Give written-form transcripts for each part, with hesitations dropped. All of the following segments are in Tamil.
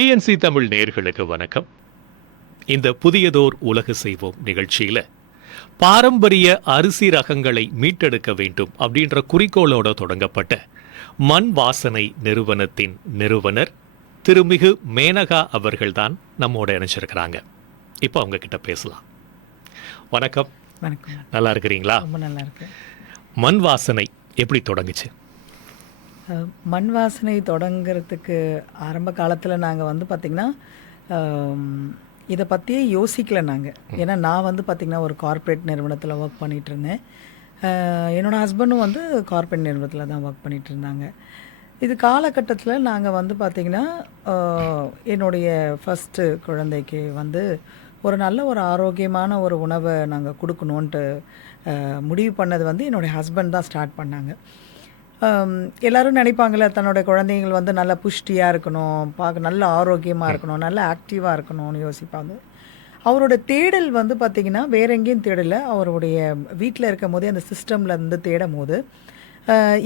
டிஎன்சி தமிழ் நேயர்களுக்கு வணக்கம். இந்த புதியதோர் உலகு செய்வோம் நிகழ்ச்சியில பாரம்பரிய அரிசி ரகங்களை மீட்டெடுக்க வேண்டும் அப்படின்ற குறிக்கோளோட தொடங்கப்பட்ட மண் வாசனை நிறுவனத்தின் நிறுவனர் திருமிகு மேனகா அவர்கள்தான் நம்மோட இணைச்சிருக்கிறாங்க. இப்போ அவங்க கிட்ட பேசலாம். வணக்கம். வணக்கம். நல்லா இருக்கிறீங்களா? ரொம்ப நல்லா இருக்கு. மண் வாசனை எப்படி தொடங்குச்சு? மண் வாசனை தொடங்குறதுக்கு ஆரம்ப காலத்தில் நாங்கள் பார்த்திங்கன்னா இதை பற்றியே யோசிக்கல நாங்கள். ஏன்னா நான் பார்த்திங்கன்னா ஒரு கார்ப்பரேட் நிறுவனத்தில் ஒர்க் பண்ணிகிட்டு இருந்தேன். என்னோடய ஹஸ்பண்டும் கார்ப்பரேட் நிறுவனத்தில் தான் ஒர்க் பண்ணிகிட்டு இருந்தாங்க. இது காலகட்டத்தில் நாங்கள் பார்த்திங்கன்னா என்னுடைய ஃபஸ்ட்டு குழந்தைக்கு ஒரு நல்ல ஒரு ஆரோக்கியமான ஒரு உணவை நாங்கள் கொடுக்கணுன்ட்டு முடிவு பண்ணது என்னுடைய ஹஸ்பண்ட் தான் ஸ்டார்ட் பண்ணாங்க. எல்லோரும் நினைப்பாங்களே தன்னோட குழந்தைங்கள் நல்லா புஷ்டியாக இருக்கணும், பார்க்க நல்ல ஆரோக்கியமாக இருக்கணும், நல்ல ஆக்டிவாக இருக்கணும்னு யோசிப்பாங்க. அவரோட தேடல் பார்த்திங்கன்னா வேறு எங்கேயும் தேடலை. அவருடைய வீட்டில் இருக்கும் போதே அந்த சிஸ்டம்லேருந்து தேடும் போது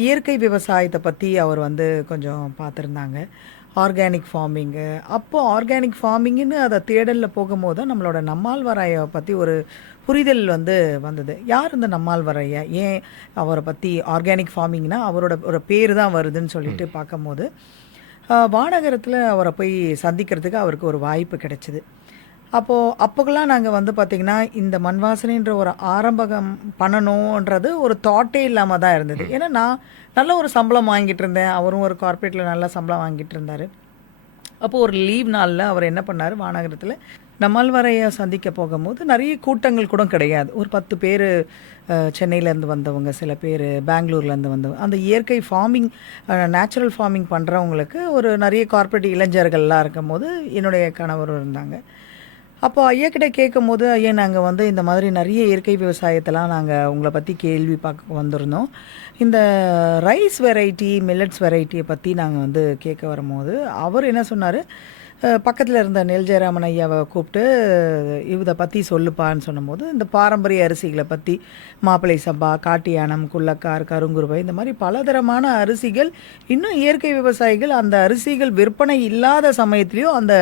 இயற்கை விவசாயத்தை பற்றி அவர் கொஞ்சம் பார்த்துருந்தாங்க. Organic farming. அப்போது ஆர்கானிக் ஃபார்மிங்குன்னு அதை தேடலில் போகும்போது தான் நம்மளோட நம்மாழ்வாரையை பற்றி ஒரு புரிதல் வந்தது. யார் இந்த நம்மாழ்வாரையா, ஏன் அவரை பற்றி ஆர்கானிக் ஃபார்மிங்னா அவரோட ஒரு பேர் தான் வருதுன்னு சொல்லிட்டு பார்க்கும்போது வானகரத்தில் அவரை போய் சந்திக்கிறதுக்கு அவருக்கு ஒரு வாய்ப்பு கிடைச்சிது. அப்போக்கெல்லாம் நாங்கள் பார்த்திங்கன்னா இந்த மண் வாசனைன்ற ஒரு ஆரம்பகம் பண்ணணுன்றது ஒரு தாட்டே இல்லாமல் தான் இருந்தது. ஏன்னா நான் நல்ல ஒரு சம்பளம் வாங்கிட்டு இருந்தேன், அவரும் ஒரு கார்ப்பரேட்டில் நல்ல சம்பளம் வாங்கிட்டு இருந்தார். அப்போது ஒரு லீவ் நாளில் அவர் என்ன பண்ணார், வானகரத்தில் நம்மாழ்வாரையை சந்திக்க போகும்போது நிறைய கூட்டங்கள் கூட கிடையாது. ஒரு 10 பேர் சென்னையிலேருந்து வந்தவங்க, சில பேர் பெங்களூர்லேருந்து வந்தவங்க. அந்த இயற்கை ஃபார்மிங், நேச்சுரல் ஃபார்மிங் பண்ணுறவங்களுக்கு ஒரு நிறைய கார்ப்பரேட் இளைஞர்கள்லாம் இருக்கும் போது என்னுடைய கணவரும் இருந்தாங்க. அப்போது ஐயா கிட்டே கேட்கும் போது, ஐயா நாங்கள் இந்த மாதிரி நிறைய இயற்கை விவசாயத்தெல்லாம் நாங்கள் உங்களை பற்றி கேள்வி பார்க்க வந்திருந்தோம். இந்த ரைஸ் வெரைட்டி, மில்லட்ஸ் வெரைட்டியை பற்றி நாங்கள் கேட்க வரும்போது அவர் என்ன சொன்னார், பக்கத்தில் இருந்த நெல் ஜெயராமன் ஐயாவை கூப்பிட்டு இதை பற்றி சொல்லுப்பான்னு சொன்னபோது இந்த பாரம்பரிய அரிசிகளை பற்றி மாப்பிள்ளை சம்பா, காட்டியானம், குள்ளக்கார், கருங்குருவை, இந்த மாதிரி பலதரமான அரிசிகள் இன்னும் இயற்கை விவசாயிகள் அந்த அரிசிகள் விற்பனை இல்லாத சமயத்துலேயும் அந்த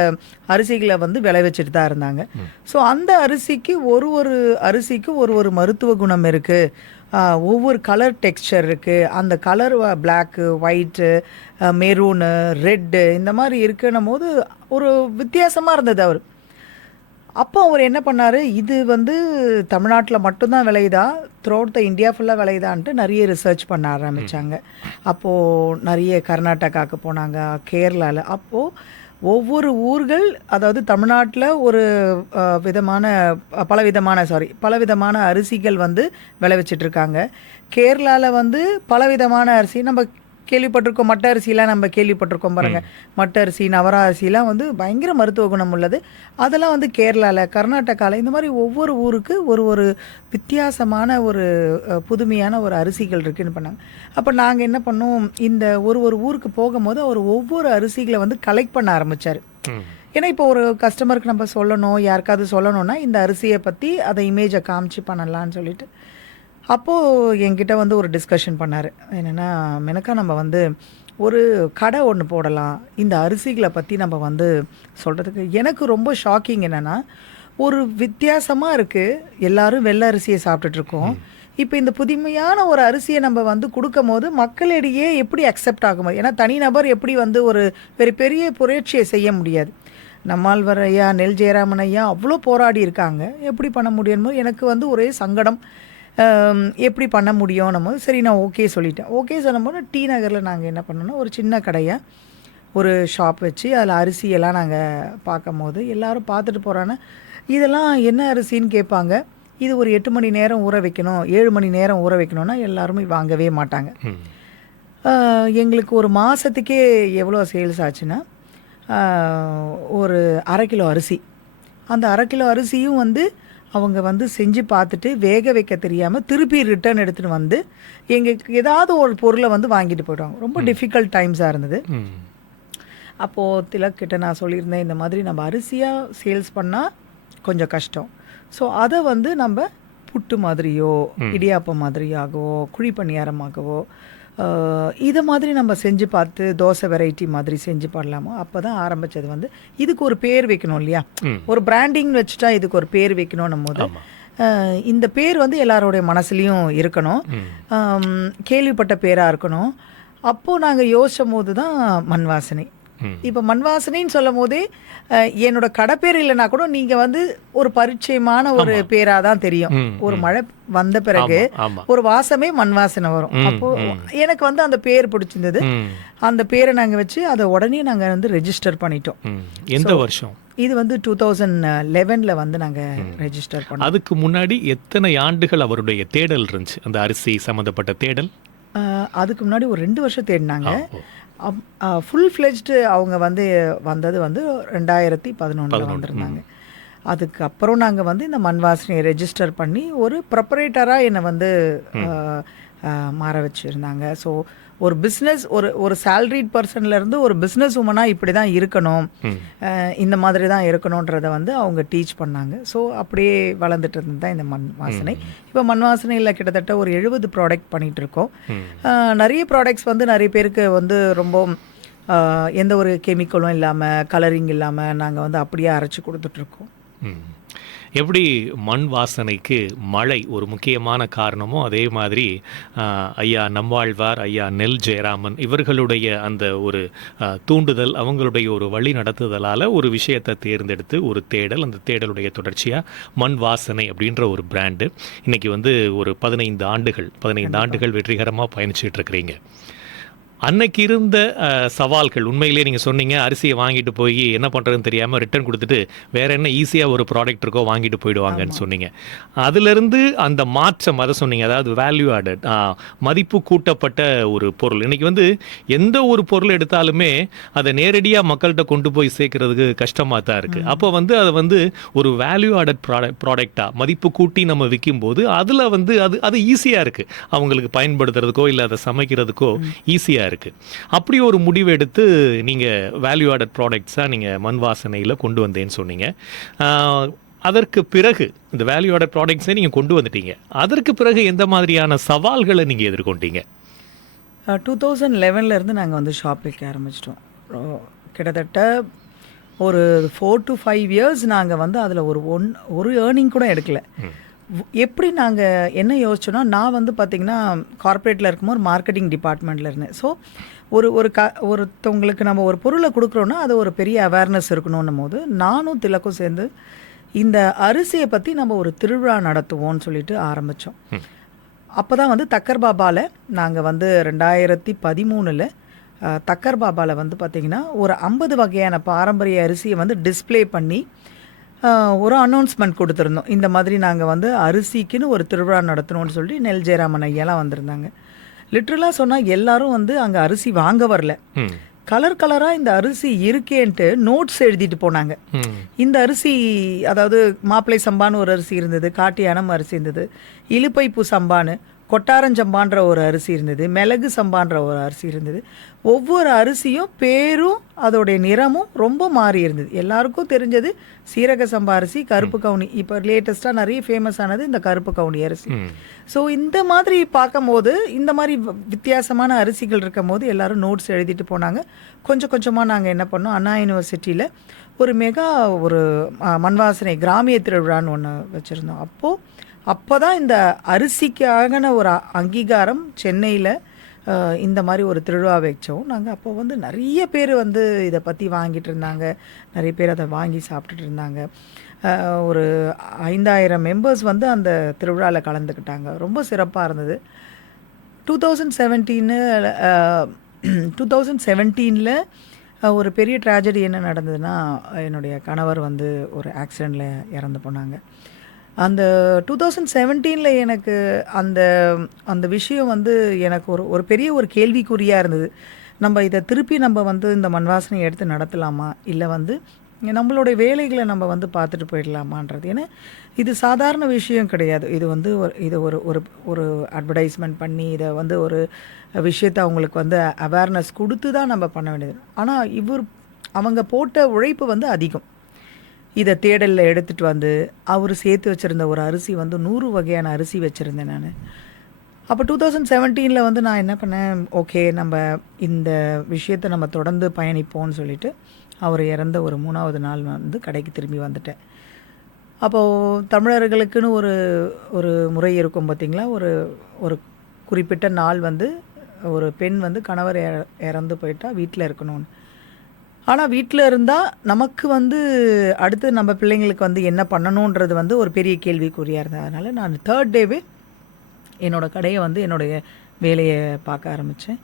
அரிசிகளை விளைவிச்சிட்டு தான் இருந்தாங்க. ஸோ அந்த அரிசிக்கு ஒரு அரிசிக்கு ஒரு மருத்துவ குணம் இருக்குது. ஒவ்வொரு கலர் டெக்ஸ்சர் இருக்குது. அந்த colour block, white, maroon, red இந்த மாதிரி இருக்குன்னும் போது ஒரு வித்தியாசமாக இருந்தது அவர். அப்போ அவர் என்ன பண்ணார், இது தமிழ்நாட்டில் மட்டும்தான் விளையுதா, த்ரூ அவுட் த இந்தியா ஃபுல்லாக விளையுதான்ட்டு நிறைய ரிசர்ச் பண்ண ஆரம்பித்தாங்க. அப்போது நிறைய கர்நாடகாவுக்கு போனாங்க, கேரளாவில். அப்போது ஒவ்வொரு ஊர்கள், அதாவது தமிழ்நாட்டில் ஒரு பலவிதமான அரிசிகள் விளைவிச்சிட்ருக்காங்க. கேரளாவில் பலவிதமான அரிசி நம்ம கேள்விப்பட்டிருக்கோம். மட்ட அரிசிலாம் நம்ம கேள்விப்பட்டிருக்கோம் பாருங்கள். மட்ட அரிசி, நவரா அரிசிலாம் பயங்கர மருத்துவ குணம் உள்ளது. அதெல்லாம் கேரளாவில், கர்நாடகாவில், இந்த மாதிரி ஒவ்வொரு ஊருக்கு ஒரு வித்தியாசமான ஒரு புதுமையான ஒரு அரிசிகள் இருக்குதுன்னு பண்ணாங்க. அப்போ நாங்கள் என்ன பண்ணோம், இந்த ஒரு ஊருக்கு போகும்போது அவர் ஒவ்வொரு அரிசிகளை கலெக்ட் பண்ண ஆரம்பித்தார். ஏன்னா இப்போ ஒரு கஸ்டமருக்கு நம்ம சொல்லணும், யாருக்காவது சொல்லணும்னா இந்த அரிசியை பற்றி அதை இமேஜை காமிச்சு பண்ணலான்னு சொல்லிட்டு அப்போது என்கிட்ட ஒரு டிஸ்கஷன் பண்ணார். என்னென்னா, மெனக்கா நம்ம ஒரு கடை ஒன்று போடலாம், இந்த அரிசிகளை பற்றி நம்ம சொல்கிறதுக்கு. எனக்கு ரொம்ப ஷாக்கிங் என்னென்னா, ஒரு வித்தியாசமாக இருக்குது. எல்லோரும் வெள்ளை அரிசியை சாப்பிட்டுட்ருக்கோம். இப்போ இந்த புதுமையான ஒரு அரிசியை நம்ம கொடுக்கும் போது மக்களிடையே எப்படி அக்செப்ட் ஆகும்? ஏன்னா தனிநபர் எப்படி ஒரு பெரிய புரட்சியை செய்ய முடியாது. நம்மாழ்வார் ஐயா, நெல் ஜெயராமன் ஐயா அவ்வளோ போராடி இருக்காங்க. எப்படி பண்ண முடியுமோ எனக்கு ஒரே சங்கடம். எப்படி பண்ண முடியும் நம்ம. சரி, நான் ஓகே சொல்லிட்டேன். ஓகே சொன்னபோது டி நகரில் நாங்கள் என்ன பண்ணோன்னா ஒரு சின்ன கடையாக ஒரு ஷாப் வச்சு அதில் அரிசியெல்லாம் நாங்கள் பார்க்கும் போது எல்லோரும் பார்த்துட்டு போகிறான்னா, இதெல்லாம் என்ன அரிசின்னு கேட்பாங்க. இது ஒரு 8 மணி நேரம் ஊற வைக்கணும், 7 மணி நேரம் ஊற வைக்கணும்னா எல்லாருமே வாங்கவே மாட்டாங்க. எங்களுக்கு ஒரு மாதத்துக்கே எவ்வளோ சேல்ஸ் ஆச்சுன்னா, ஒரு 1/2 கிலோ அரிசி. அந்த 1/2 கிலோ அரிசியும் அவங்க செஞ்சு பார்த்துட்டு வேக வைக்க தெரியாமல் திருப்பி ரிட்டர்ன் எடுத்துகிட்டு எங்களுக்கு ஏதாவது ஒரு பொருளை வாங்கிட்டு போயிடுவாங்க. ரொம்ப டிஃபிகல்ட் டைம்ஸாக இருந்தது. அப்போது திலக்கிட்ட நான் சொல்லியிருந்தேன், இந்த மாதிரி நம்ம அரிசியாக சேல்ஸ் பண்ணால் கொஞ்சம் கஷ்டம். ஸோ அதை நம்ம புட்டு மாதிரியோ, இடியாப்பம் மாதிரியாகவோ, குழி பணியாரமாகவோ இதை மாதிரி நம்ம செஞ்சு பார்த்து தோசை வெரைட்டி மாதிரி செஞ்சு பண்ணலாமோ அப்போ தான் ஆரம்பித்தது வந்து இதுக்கு ஒரு பேர் வைக்கணும் இல்லையா, ஒரு பிராண்டிங் வச்சுட்டா இதுக்கு ஒரு பேர் வைக்கணும் போது இந்த பேர் வந்து எல்லாரோடைய மனசுலையும் இருக்கணும், கேள்விப்பட்ட பேராக இருக்கணும். அப்போது நாங்கள் யோசிச்சும் போது தான் மண் வாசனை. இப்போ மண் வாசனைன்னு சொல்லும் போதே என்னோட கடை பேர் இல்லைன்னா கூட நீங்கள் வந்து ஒரு பரிச்சயமான ஒரு பேராக தான் தெரியும். ஒரு மழை வந்த பிறகு ஒரு வாசமே மண் வாசனை வரும். அப்போது எனக்கு வந்து அந்த பேர் பிடிச்சிருந்தது. அந்த பேரை நாங்கள் வச்சு அதை உடனே நாங்கள் வந்து ரெஜிஸ்டர் பண்ணிட்டோம். எந்த வருஷம் இது வந்து 2011 வந்து நாங்கள் ரெஜிஸ்டர் பண்ணோம். அதுக்கு முன்னாடி எத்தனை ஆண்டுகள் அவருடைய தேடல் இருந்துச்சு, அந்த அரிசி சம்மந்தப்பட்ட தேடல்? அதுக்கு முன்னாடி ஒரு 2 வருஷம் தேடினாங்க. ஃபுல் ஃப்ளெஜ்டு அவங்க வந்து வந்தது வந்து 2011 வந்திருந்தாங்க. அதுக்கப்புறம் நாங்கள் வந்து இந்த மண் வாசனையை ரெஜிஸ்டர் பண்ணி ஒரு ப்ரப்பரேட்டராக என்னை வந்து மாற வச்சுருந்தாங்க. ஸோ ஒரு பிஸ்னஸ் ஒரு சேலரிட் பர்சன்லேருந்து ஒரு பிஸ்னஸ் உமனாக இப்படி தான் இருக்கணும், இந்த மாதிரி தான் இருக்கணுன்றதை வந்து அவங்க டீச் பண்ணாங்க. ஸோ அப்படியே வளர்ந்துட்டு இருந்தது தான் இந்த மண் வாசனை. இப்போ மண் வாசனையில் கிட்டத்தட்ட ஒரு 70 ப்ராடக்ட் பண்ணிகிட்டு இருக்கோம். நிறைய ப்ராடக்ட்ஸ் வந்து நிறைய பேருக்கு வந்து ரொம்ப எந்த ஒரு கெமிக்கலும் இல்லாமல் கலரிங் இல்லாமல் நாங்கள் வந்து அப்படியே அரைச்சி கொடுத்துட்ருக்கோம். எப்படி மண் வாசனைக்கு மழை ஒரு முக்கியமான காரணமோ அதே மாதிரி ஐயா நம்மாழ்வார், ஐயா நெல் ஜெயராமன் இவர்களுடைய அந்த ஒரு தூண்டுதல், அவங்களுடைய ஒரு வழி நடத்துதலால் ஒரு விஷயத்தை தேர்ந்தெடுத்து ஒரு தேடல், அந்த தேடலுடைய தொடர்ச்சியாக மண் வாசனை அப்படின்ற ஒரு பிராண்டு இன்றைக்கி வந்து ஒரு 15 ஆண்டுகள் வெற்றிகரமாக பயணிச்சுட்டு இருக்கிறீங்க. அன்னைக்கு இருந்த சவால்கள், உண்மையிலேயே நீங்கள் சொன்னீங்க அரிசியை வாங்கிட்டு போய் என்ன பண்ணுறதுன்னு தெரியாமல் ரிட்டர்ன் கொடுத்துட்டு வேற என்ன ஈஸியாக ஒரு ப்ராடக்ட் இருக்கோ வாங்கிட்டு போயிடுவாங்கன்னு சொன்னீங்க. அதிலிருந்து அந்த மாற்றம் அதை சொன்னீங்க, அதாவது வேல்யூ ஆடட், மதிப்பு கூட்டப்பட்ட ஒரு பொருள். இன்றைக்கி வந்து எந்த ஒரு பொருள் எடுத்தாலுமே அதை நேரடியாக மக்கள்கிட்ட கொண்டு போய் சேர்க்கறதுக்கு கஷ்டமாக தான் இருக்குது. அப்போ வந்து அதை வந்து ஒரு வேல்யூ ஆடட் ப்ராடக்டாக மதிப்பு கூட்டி நம்ம விற்கும்போது அதில் வந்து அது ஈஸியாக இருக்குது, அவங்களுக்கு பயன்படுத்துறதுக்கோ இல்லை அதை சமைக்கிறதுக்கோ ஈஸியாக இருக்கு. அப்படி ஒரு முடிவு எடுத்து நீங்க வேல்யூ ஆடட் ப்ராடக்ட்ஸா நீங்க மண் வாசனையில கொண்டு வந்தேன்னு சொன்னீங்க. அதற்கு பிறகு இந்த வேல்யூ ஆடட் ப்ராடக்ட்ஸை நீங்க கொண்டு வந்துட்டீங்க. அதற்கு பிறகு எந்த மாதிரியான சவால்களை நீங்க எதிர்கொண்டீங்க? 2011 இருந்து நாங்கள் வந்து ஷாப் வைக்க ஆரம்பிச்சிட்டோம். கிட்டத்தட்ட ஒரு 4 to 5 இயர்ஸ் நாங்கள் வந்து அதில் ஒரு ஏர்னிங் கூட எடுக்கல. எப்படி நாங்கள் என்ன யோசிச்சோன்னா, நான் வந்து பார்த்திங்கன்னா கார்ப்பரேட்டில் இருக்கும்போது மார்க்கெட்டிங் டிபார்ட்மெண்ட்டில் இருந்தேன். ஸோ ஒருத்தவங்களுக்கு நம்ம ஒரு பொருளை கொடுக்குறோன்னா அது ஒரு பெரிய அவேர்னஸ் இருக்கணுன்னும் போது நானும் திலக்கும் சேர்ந்து இந்த அரிசியை பற்றி நம்ம ஒரு திருவிழா நடத்துவோம்னு சொல்லிட்டு ஆரம்பித்தோம். அப்போ தான் வந்து தக்கர் பாபாவில் நாங்கள் வந்து 2013 தக்கர் பாபாவில் வந்து பார்த்திங்கன்னா ஒரு 50 வகையான பாரம்பரிய அரிசியை வந்து டிஸ்பிளே பண்ணி ஒரு அனௌன்ஸ்மெண்ட் கொடுத்துருந்தோம். இந்த மாதிரி நாங்கள் வந்து அரிசிக்குன்னு ஒரு திருவிழா நடத்தணும்னு சொல்லி நெல் ஜெயராமன் ஐயாலாம் வந்திருந்தாங்க. லிட்ரலாக சொன்னால் எல்லாரும் வந்து அங்கே அரிசி வாங்க வரல, கலர் கலராக இந்த அரிசி இருக்கேன்ட்டு நோட்ஸ் எழுதிட்டு போனாங்க. இந்த அரிசி, அதாவது மாப்பிள்ளை சம்பான்னு ஒரு அரிசி இருந்தது, காட்டியானம் அரிசி இருந்தது, இலுப்பைப்பூ சம்பான்னு, கொட்டாரஞ்சம்பான்ற ஒரு அரிசி இருந்தது, மிளகு சம்பான்ற ஒரு அரிசி இருந்தது. ஒவ்வொரு அரிசியும் பேரும் அதோடைய நிறமும் ரொம்ப மாறி இருந்தது. எல்லாருக்கும் தெரிஞ்சது சீரக சம்பா அரிசி, கருப்பு கவுனி. இப்போ லேட்டஸ்ட்டாக நிறைய ஃபேமஸ் ஆனது இந்த கருப்பு கவுனி அரிசி. ஸோ இந்த மாதிரி பார்க்கும்போது இந்த மாதிரி வித்தியாசமான அரிசிகள் இருக்கும் போது எல்லாரும் நோட்ஸ் எழுதிட்டு போனாங்க. கொஞ்சம் கொஞ்சமாக நாங்கள் என்ன பண்ணோம், அண்ணா யூனிவர்சிட்டியில் ஒரு மண்வாசனை கிராமிய திருவிழான்னு ஒன்று வச்சுருந்தோம். அப்போ தான் இந்த அரிசிக்கான ஒரு அங்கீகாரம் சென்னையில் இந்த மாதிரி ஒரு திருவிழா வச்சோம் நாங்கள். அப்போ வந்து நிறைய பேர் வந்து இதை பற்றி வாங்கிட்டு இருந்தாங்க, நிறைய பேர் அதை வாங்கி சாப்பிட்டுட்டு இருந்தாங்க. ஒரு 5000 மெம்பர்ஸ் வந்து அந்த திருவிழாவில் கலந்துக்கிட்டாங்க. ரொம்ப சிறப்பாக இருந்தது. 2017 ஒரு பெரிய ட்ராஜடி என்ன நடந்ததுன்னா, என்னுடைய கணவர் வந்து ஒரு ஆக்சிடெண்ட்டில் இறந்து போனாங்க. அந்த 2017 எனக்கு அந்த விஷயம் வந்து எனக்கு ஒரு பெரிய ஒரு கேள்விக்குறியாக இருந்தது. நம்ம இதை திருப்பி நம்ம வந்து இந்த மண்வாசனையை எடுத்து நடத்தலாமா, இல்லை வந்து நம்மளுடைய வேலைகளை நம்ம வந்து பார்த்துட்டு போயிடலாமான்றது. ஏன்னா இது சாதாரண விஷயம் கிடையாது. இது வந்து ஒரு அட்வர்டைஸ்மெண்ட் பண்ணி இதை வந்து ஒரு விஷயத்தை அவங்களுக்கு வந்து அவேர்னஸ் கொடுத்து தான் நம்ம பண்ண வேண்டியது. ஆனால் அவங்க போட்ட உழைப்பு வந்து அதிகம். இதை தேடலில் எடுத்துகிட்டு வந்து அவர் சேர்த்து வச்சுருந்த ஒரு அரிசி வந்து 100 வகையான அரிசி வச்சுருந்தேன் நான். அப்போ 2017 வந்து நான் என்ன பண்ணேன், ஓகே நம்ம இந்த விஷயத்தை நம்ம தொடர்ந்து பயணிப்போம்னு சொல்லிட்டு அவர் இறந்த ஒரு 3வது நாள் வந்து கடைக்கு திரும்பி வந்துட்டேன். அப்போது தமிழர்களுக்குன்னு ஒரு ஒரு முறை இருக்கும் பார்த்தீங்களா, ஒரு ஒரு குறிப்பிட்ட நாள் வந்து ஒரு பெண் வந்து கணவர் இறந்து போயிட்டா வீட்டில் இருக்கணும்னு. ஆனால் வீட்டில் இருந்தால் நமக்கு வந்து அடுத்து நம்ம பிள்ளைங்களுக்கு வந்து என்ன பண்ணணுன்றது வந்து ஒரு பெரிய கேள்விக்குறியாக இருந்தது. அதனால் நான் 3rd டேவே என்னோடய கடையை வந்து என்னுடைய வேலையை பார்க்க ஆரம்பித்தேன்.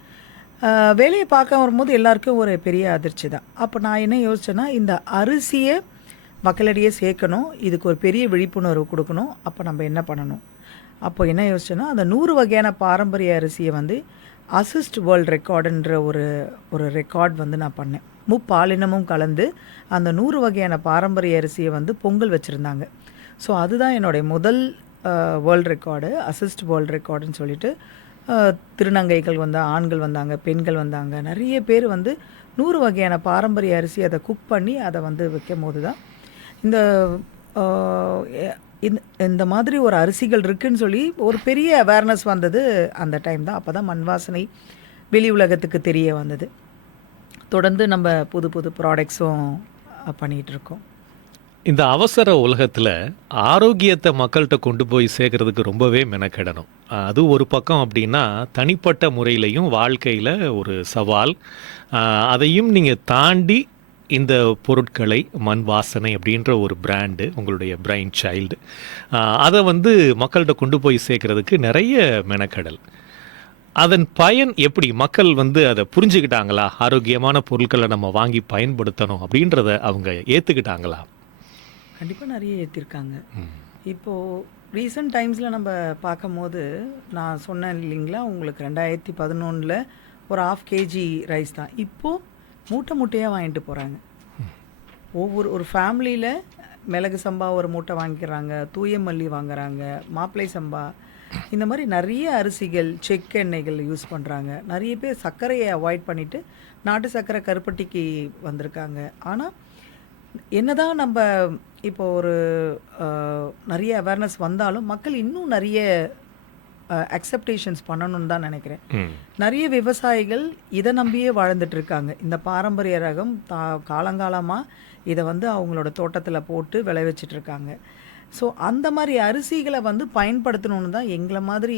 வேலையை பார்க்க வரும்போது எல்லாருக்கும் ஒரு பெரிய அதிர்ச்சி தான். அப்போ நான் என்ன யோசிச்சேன்னா, இந்த அரிசியை மக்களிடையே சேர்க்கணும், இதுக்கு ஒரு பெரிய விழிப்புணர்வு கொடுக்கணும். அப்போ நம்ம என்ன பண்ணணும்? அப்போ என்ன யோசிச்சேன்னா, அந்த 100 வகையான பாரம்பரிய அரிசியை வந்து அசிஸ்ட் வேர்ல்ட் ரெக்கார்டுன்ற ஒரு ரெக்கார்ட் வந்து நான் பண்ணேன். முப்பாலினமும் கலந்து அந்த 100 வகையான பாரம்பரிய அரிசியை வந்து பொங்கல் வச்சுருந்தாங்க. ஸோ அதுதான் என்னுடைய முதல் வேர்ல்ட் ரெக்கார்டு, அசிஸ்ட் வேர்ல்ட் ரெக்கார்டுன்னு சொல்லிட்டு. திருநங்கைகள் ஆண்கள் வந்தாங்க, பெண்கள் வந்தாங்க, நிறைய பேர் வந்து 100 வகையான பாரம்பரிய அரிசி அதை குக் பண்ணி அதை வந்து வைக்கும் போது தான் இந்த இந்த மாதிரி ஒரு அரிசிகள் இருக்குன்னு சொல்லி ஒரு பெரிய அவேர்னஸ் வந்தது. அந்த டைம் தான், அப்போ தான் மண் வாசனை வெளி உலகத்துக்கு தெரிய வந்தது. தொடர்ந்து நம்ம புது புது ப்ராடக்ட்ஸும் பண்ணிகிட்ருக்கோம். இந்த அவசர உலகத்தில் ஆரோக்கியத்தை மக்கள்கிட்ட கொண்டு போய் சேர்க்கறதுக்கு ரொம்பவே மெனக்கெடணும். அது ஒரு பக்கம் அப்படின்னா, தனிப்பட்ட முறையிலையும் வாழ்க்கையில் ஒரு சவால். அதையும் நீங்கள் தாண்டி இந்த பொருட்களை மண் வாசனை அப்படின்ற ஒரு பிராண்டு, உங்களுடைய பிரைன் சைல்டு, அதை வந்து மக்கள்கிட்ட கொண்டு போய் சேர்க்கறதுக்கு நிறைய மெனக்கெடல். அதன் பயன் எப்படி மக்கள் வந்து அதை புரிஞ்சுக்கிட்டாங்களா? ஆரோக்கியமான பொருட்களை நம்ம வாங்கி பயன்படுத்தணும் அப்படின்றத அவங்க ஏற்றுக்கிட்டாங்களா? கண்டிப்பாக நிறைய ஏற்றிருக்காங்க. இப்போது ரீசெண்ட் டைம்ஸில் நம்ம பார்க்கும்போது, நான் சொன்னேன் இல்லைங்களா உங்களுக்கு, 2011 ஒரு 1/2 kg ரைஸ் தான் இப்போது மூட்டை மூட்டையாக வாங்கிட்டு போகிறாங்க. ஒரு ஃபேமிலியில் மிளகு சம்பா ஒரு மூட்டை வாங்கிக்கிறாங்க, தூய மல்லி வாங்குறாங்க, மாப்பிளை சம்பா, இந்த மாதிரி நிறைய அரிசிகள், செக் எண்ணெய்கள் யூஸ் பண்ணுறாங்க. நிறைய பேர் சர்க்கரையை அவாய்ட் பண்ணிவிட்டு நாட்டு சர்க்கரை கருப்பட்டிக்கு வந்திருக்காங்க. ஆனால் என்னதான் நம்ம இப்போ ஒரு நிறைய அவேர்னஸ் வந்தாலும் மக்கள் இன்னும் நிறைய அக்செப்டேஷன்ஸ் பண்ணணும்னு தான் நினைக்கிறேன். நிறைய விவசாயிகள் இதை நம்பியே வாழ்ந்துட்டு இருக்காங்க. இந்த பாரம்பரிய ரகம் காலங்காலமாக இதை வந்து அவங்களோட தோட்டத்தில் போட்டு விளைவிச்சிட்டு இருக்காங்க. ஸோ அந்த மாதிரி அரிசிகளை வந்து பயன்படுத்தணுன்னு தான் எங்களை மாதிரி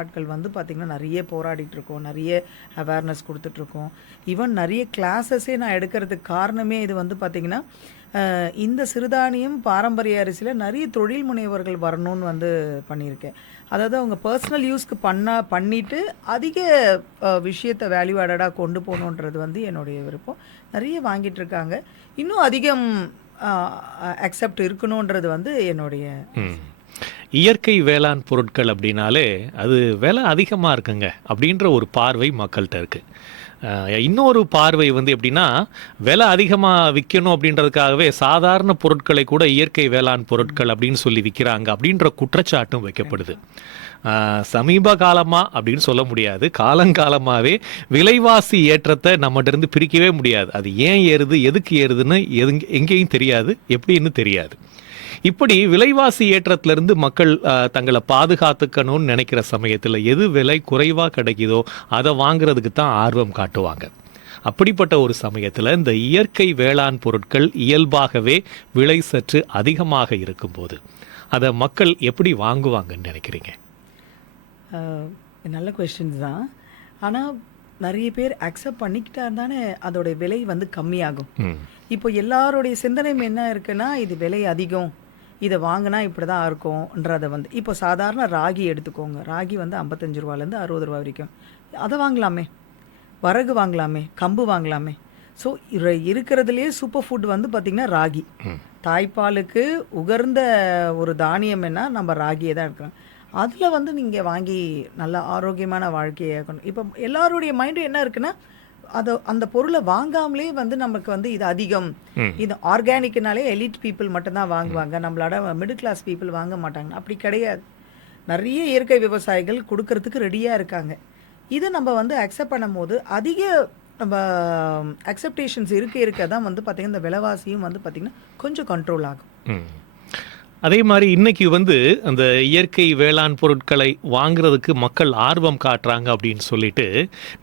ஆட்கள் வந்து பார்த்திங்கன்னா நிறைய போராடிட்டுருக்கோம், நிறைய அவேர்னஸ் கொடுத்துட்ருக்கோம். ஈவன் நிறைய கிளாஸஸே நான் எடுக்கிறதுக்கு காரணமே இது வந்து பார்த்திங்கன்னா, இந்த சிறுதானியம் பாரம்பரிய அரிசியில் நிறைய தொழில் முனைவர்கள் வரணும்னு வந்து பண்ணியிருக்கேன். அதாவது அவங்க பர்சனல் யூஸ்க்கு பண்ணிவிட்டு அதிக விஷயத்தை வேல்யூ ஆடடாக கொண்டு போகணுன்றது வந்து என்னுடைய விருப்பம். நிறைய வாங்கிட்டு இருக்காங்க, இன்னும் அதிகம் அக்செப்ட் இருக்கணுன்றது வந்து என்னுடைய. இயற்கை வேளாண் பொருட்கள் அப்படின்னாலே அது விலை அதிகமாக இருக்குங்க அப்படின்ற ஒரு பார்வை மக்கள்கிட்ட இருக்குது. இன்னொரு பார்வை வந்து எப்படின்னா, விலை அதிகமாக விற்கணும் அப்படின்றதுக்காகவே சாதாரண பொருட்களை கூட இயற்கை வேளாண் பொருட்கள் அப்படின்னு சொல்லி விற்கிறாங்க அப்படின்ற குற்றச்சாட்டும் வைக்கப்படுது. சமீப காலமாக அப்படின்னு சொல்ல முடியாது, காலங்காலமாகவே விலைவாசி ஏற்றத்தை நம்மகிட்ட இருந்து பிரிக்கவே முடியாது. அது ஏன் ஏறுது, எதுக்கு ஏறுதுன்னு எங்கேயும் தெரியாது, எப்படின்னு தெரியாது. இப்படி விலைவாசி ஏற்றத்திலிருந்து மக்கள் தங்களை பாதுகாத்துக்கணும்னு நினைக்கிற சமயத்தில் எது விலை குறைவாக கிடைக்குதோ அதை வாங்குறதுக்கு தான் ஆர்வம் காட்டுவாங்க. அப்படிப்பட்ட ஒரு சமயத்தில் இந்த இயற்கை வேளாண் பொருட்கள் இயல்பாகவே விலை சற்று அதிகமாக இருக்கும்போது அதை மக்கள் எப்படி வாங்குவாங்கன்னு நினைக்கிறீங்க? நல்ல கொஸ்டின்ஸ் தான். ஆனால் நிறைய பேர் அக்செப்ட் பண்ணிக்கிட்டா தானே அதோடைய விலை வந்து கம்மியாகும். இப்போ எல்லாருடைய சிந்தனையும் என்ன இருக்குன்னா, இது விலை அதிகம், இதை வாங்கினா இப்படி தான் இருக்கும்ன்றதை வந்து, இப்போ சாதாரண ராகி எடுத்துக்கோங்க, ராகி வந்து 55 ரூபாலேருந்து 60 ரூபா வரைக்கும். அதை வாங்கலாமே, வரகு வாங்கலாமே, கம்பு வாங்கலாமே. ஸோ இருக்கிறதுலேயே சூப்பர் ஃபுட் வந்து பார்த்திங்கன்னா ராகி. தாய்ப்பாலுக்கு உகர்ந்த ஒரு தானியம் என்ன, நம்ம ராகியை தான் இருக்கிறோம். அதில் வந்து நீங்கள் வாங்கி நல்ல ஆரோக்கியமான வாழ்க்கையை இருக்கணும். இப்போ எல்லாருடைய மைண்டும் என்ன இருக்குன்னா, அந்த பொருளை வாங்காமலே வந்து நமக்கு வந்து இது அதிகம், இது ஆர்கானிக்னாலே எலிட் பீப்புள் மட்டும்தான் வாங்குவாங்க, நம்மளோட மிடில் கிளாஸ் பீப்புள் வாங்க மாட்டாங்க. அப்படி கிடையாது. நிறைய இயற்கை விவசாயிகள் கொடுக்கறதுக்கு ரெடியாக இருக்காங்க. இதை நம்ம வந்து அக்செப்ட் பண்ணும் போது அதிக நம்ம அக்செப்டேஷன்ஸ் இருக்க தான் வந்து பார்த்திங்கன்னா இந்த விலைவாசியும் வந்து பார்த்திங்கன்னா கொஞ்சம் கண்ட்ரோல் ஆகும். அதே மாதிரி இன்னைக்கு வந்து அந்த இயற்கை வேளாண் பொருட்களை வாங்குறதுக்கு மக்கள் ஆர்வம் காட்டுறாங்க அப்படின்னு சொல்லிட்டு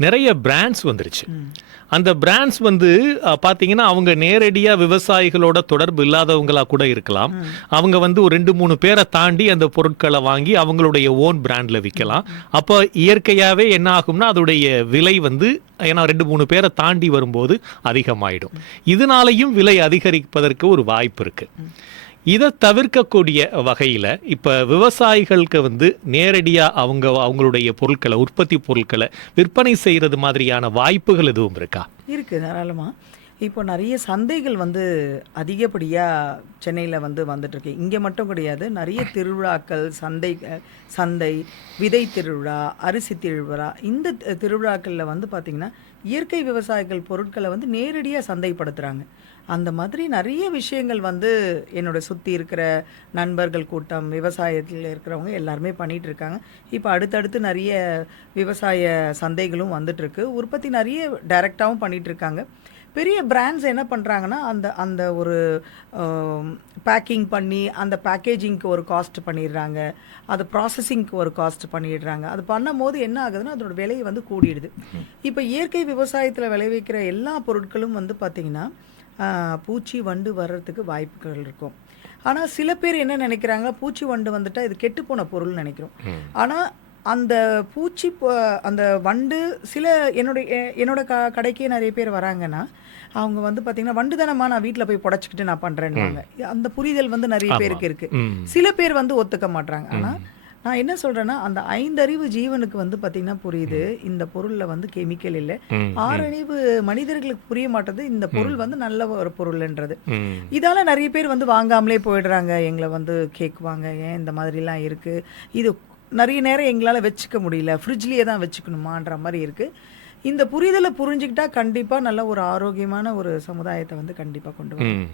நிறைய பிராண்ட்ஸ் வந்துருச்சு. அந்த பிராண்ட்ஸ் வந்து பார்த்தீங்கன்னா அவங்க நேரடியாக விவசாயிகளோட தொடர்பு இல்லாதவங்களா கூட இருக்கலாம். அவங்க வந்து ஒரு 2-3 பேரை தாண்டி அந்த பொருட்களை வாங்கி அவங்களுடைய ஓன் பிராண்டில் விற்கலாம். அப்போ இயற்கையாகவே என்ன ஆகும்னா அதோடைய விலை வந்து ஏன்னா 2-3 பேரை தாண்டி வரும்போது அதிகமாயிடும். இதனாலையும் விலை அதிகரிப்பதற்கு ஒரு வாய்ப்பு இருக்கு. இதை தவிர்க்கக்கூடிய வகையில் இப்போ விவசாயிகளுக்கு வந்து நேரடியாக அவங்களுடைய பொருட்களை உற்பத்தி பொருட்களை விற்பனை செய்கிறது மாதிரியான வாய்ப்புகள் எதுவும் இருக்கா? இருக்குது தாராளமாக. இப்போ நிறைய சந்தைகள் வந்து அதிகப்படியாக சென்னையில் வந்துட்டுருக்கு. இங்கே மட்டும் கிடையாது, நிறைய திருவிழாக்கள், சந்தை, விதை திருவிழா, அரிசி திருவிழா, இந்த திருவிழாக்களில் வந்து பார்த்திங்கன்னா இயற்கை விவசாயிகள் பொருட்களை வந்து நேரடியாக சந்தைப்படுத்துகிறாங்க. அந்த மாதிரி நிறைய விஷயங்கள் வந்து என்னோட சுற்றி இருக்கிற நண்பர்கள் கூட்டம், விவசாயத்தில் இருக்கிறவங்க எல்லாருமே பண்ணிகிட்டு இருக்காங்க. இப்போ அடுத்தடுத்து நிறைய விவசாய சந்தைகளும் வந்துட்டுருக்கு. உற்பத்தி நிறைய டைரெக்டாகவும் பண்ணிகிட்டு இருக்காங்க. பெரிய பிராண்ட்ஸ் என்ன பண்ணுறாங்கன்னா அந்த அந்த ஒரு பேக்கிங் பண்ணி அந்த பேக்கேஜிங்க்கு ஒரு காஸ்ட் பண்ணிடுறாங்க, அது ப்ராசஸிங்க்கு ஒரு காஸ்ட் பண்ணிடுறாங்க. அது பண்ணும்போது என்ன ஆகுதுன்னா அதோட விலை வந்து கூடிடுது. இப்போ இயற்கை விவசாயத்தில் விளைவிக்கிற எல்லா பொருட்களும் வந்து பார்த்திங்கன்னா பூச்சி வண்டு வர்றதுக்கு வாய்ப்புகள் இருக்கும். ஆனால் சில பேர் என்ன நினைக்கிறாங்க, பூச்சி வண்டு வந்துட்டால் இது கெட்டுப்போன பொருள் நினைக்கிறோம். ஆனால் அந்த அந்த வண்டு என்னோட கடைக்கே நிறைய பேர் வராங்கன்னா அவங்க வந்து பார்த்தீங்கன்னா வண்டு தானம்மா, நான் வீட்டில் போய் புடச்சிக்கிட்டு நான் பண்ணுறேன்னு. அந்த புரிதல் வந்து நிறைய பேருக்கு இருக்குது. சில பேர் வந்து ஒத்துக்க மாட்டாங்க. ஆனால் நான் என்ன சொல்றேன்னா அந்த 5 அறிவு ஜீவனுக்கு வந்து பார்த்தீங்கன்னா புரியுது இந்த பொருளில் வந்து கெமிக்கல் இல்லை. 6 அறிவு மனிதர்களுக்கு புரிய மாட்டேது இந்த பொருள் வந்து நல்ல ஒரு பொருள்ன்றது. இதால நிறைய பேர் வந்து வாங்காமலே போயிடுறாங்க. எங்களை வந்து கேட்குவாங்க, ஏன் இந்த மாதிரிலாம் இருக்குது, இது நிறைய நேரம் எங்களால் வச்சுக்க முடியல, ஃப்ரிட்ஜ்லேயே தான் வச்சுக்கணுமான்ற மாதிரி இருக்குது. இந்த புரிதலை புரிஞ்சுக்கிட்டா கண்டிப்பாக நல்ல ஒரு ஆரோக்கியமான ஒரு சமுதாயத்தை வந்து கண்டிப்பாக கொண்டு வரும்.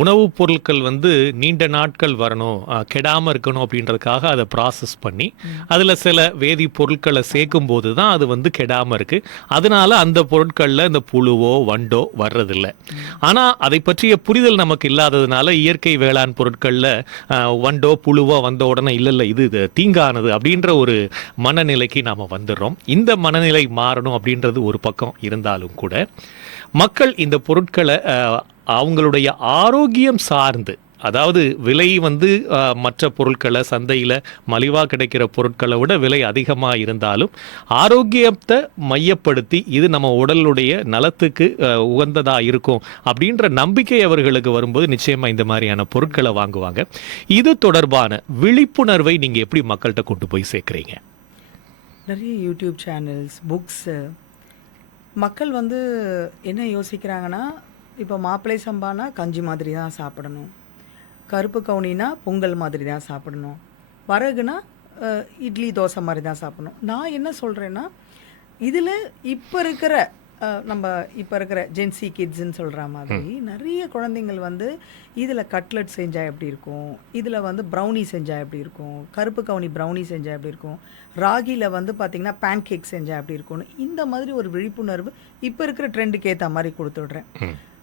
உணவுப் பொருட்கள் வந்து நீண்ட நாட்கள் வரணும், கெடாமல் இருக்கணும் அப்படின்றதுக்காக அதை ப்ராசஸ் பண்ணி அதில் சில வேதி பொருட்களை சேர்க்கும் போது தான் அது வந்து கெடாமல் இருக்குது. அதனால அந்த பொருட்களில் இந்த புழுவோ வண்டோ வர்றதில்லை. ஆனால் அதை பற்றிய புரிதல் நமக்கு இல்லாததுனால இயற்கை வேளாண் பொருட்களில் வண்டோ புழுவோ வந்த உடனே இல்லை இது தீங்கானது அப்படின்ற ஒரு மனநிலைக்கு நாம் வந்துடுறோம். இந்த மனநிலை மாறணும் அப்படின்றது ஒரு பக்கம் இருந்தாலும் கூட மக்கள் இந்த பொருட்களை அவங்களுடைய ஆரோக்கியம் சார்ந்து, அதாவது விலை வந்து மற்ற பொருட்களை சந்தையில் மலிவாக கிடைக்கிற பொருட்களை விட விலை அதிகமாக இருந்தாலும் ஆரோக்கியத்தை மையப்படுத்தி இது நம்ம உடலுடைய நலத்துக்கு உகந்ததாக இருக்கும் அப்படின்ற நம்பிக்கை அவர்களுக்கு வரும்போது நிச்சயமாக இந்த மாதிரியான பொருட்களை வாங்குவாங்க. இது தொடர்பான விழிப்புணர்வை நீங்கள் எப்படி மக்கள்கிட்ட கொண்டு போய் சேர்க்குறீங்க? நிறைய யூடியூப் சேனல்ஸ், புக்ஸு. மக்கள் வந்து என்ன யோசிக்கிறாங்கன்னா, இப்போ மாப்பிள்ளை சம்பானா கஞ்சி மாதிரி தான் சாப்பிடணும், கருப்பு கவுனினா பொங்கல் மாதிரி தான் சாப்பிடணும், வரகுனா இட்லி தோசை மாதிரி தான் சாப்பிடணும். நான் என்ன சொல்கிறேன்னா, இதில் இப்போ இருக்கிற ஜென்சி கிட்ஸுன்னு சொல்கிற மாதிரி நிறைய குழந்தைங்கள் வந்து இதில் கட்லெட் செஞ்சால் எப்படி இருக்கும், இதில் வந்து ப்ரௌனி செஞ்சால் எப்படி இருக்கும், கருப்பு கவுனி ப்ரௌனி செஞ்சால் எப்படி இருக்கும், ராகியில் வந்து பார்த்திங்கன்னா பேன் கேக் செஞ்சால் எப்படி இருக்கும்னு இந்த மாதிரி ஒரு விழிப்புணர்வு இப்போ இருக்கிற ட்ரெண்டுக்கு ஏற்ற மாதிரி கொடுத்துட்றேன்.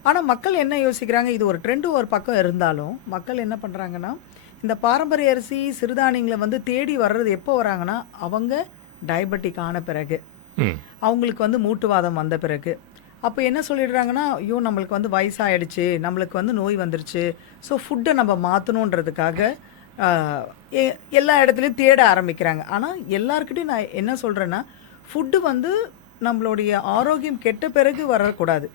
ஆனால் மக்கள் என்ன யோசிக்கிறாங்க, இது ஒரு ட்ரெண்டு ஒரு பக்கம் இருந்தாலும் மக்கள் என்ன பண்ணுறாங்கன்னா, இந்த பாரம்பரிய அரிசி சிறுதானியங்களை வந்து தேடி வர்றது எப்போ வராங்கன்னா அவங்க டயபெட்டிக் ஆன பிறகு, அவங்களுக்கு வந்து மூட்டுவாதம் வந்த பிறகு. அப்போ என்ன சொல்லிடுறாங்கன்னா, ஐயோ நம்மளுக்கு வந்து வயசாகிடுச்சு, நம்மளுக்கு வந்து நோய் வந்துருச்சு, ஸோ ஃபுட்டை நம்ம மாற்றணுன்றதுக்காக எல்லா இடத்துலையும் தேட ஆரம்பிக்கிறாங்க. ஆனால் எல்லாருக்கிட்டையும் நான் என்ன சொல்கிறேன்னா, ஃபுட்டு வந்து நம்மளுடைய ஆரோக்கியம் கெட்ட பிறகு வரக்கூடாது.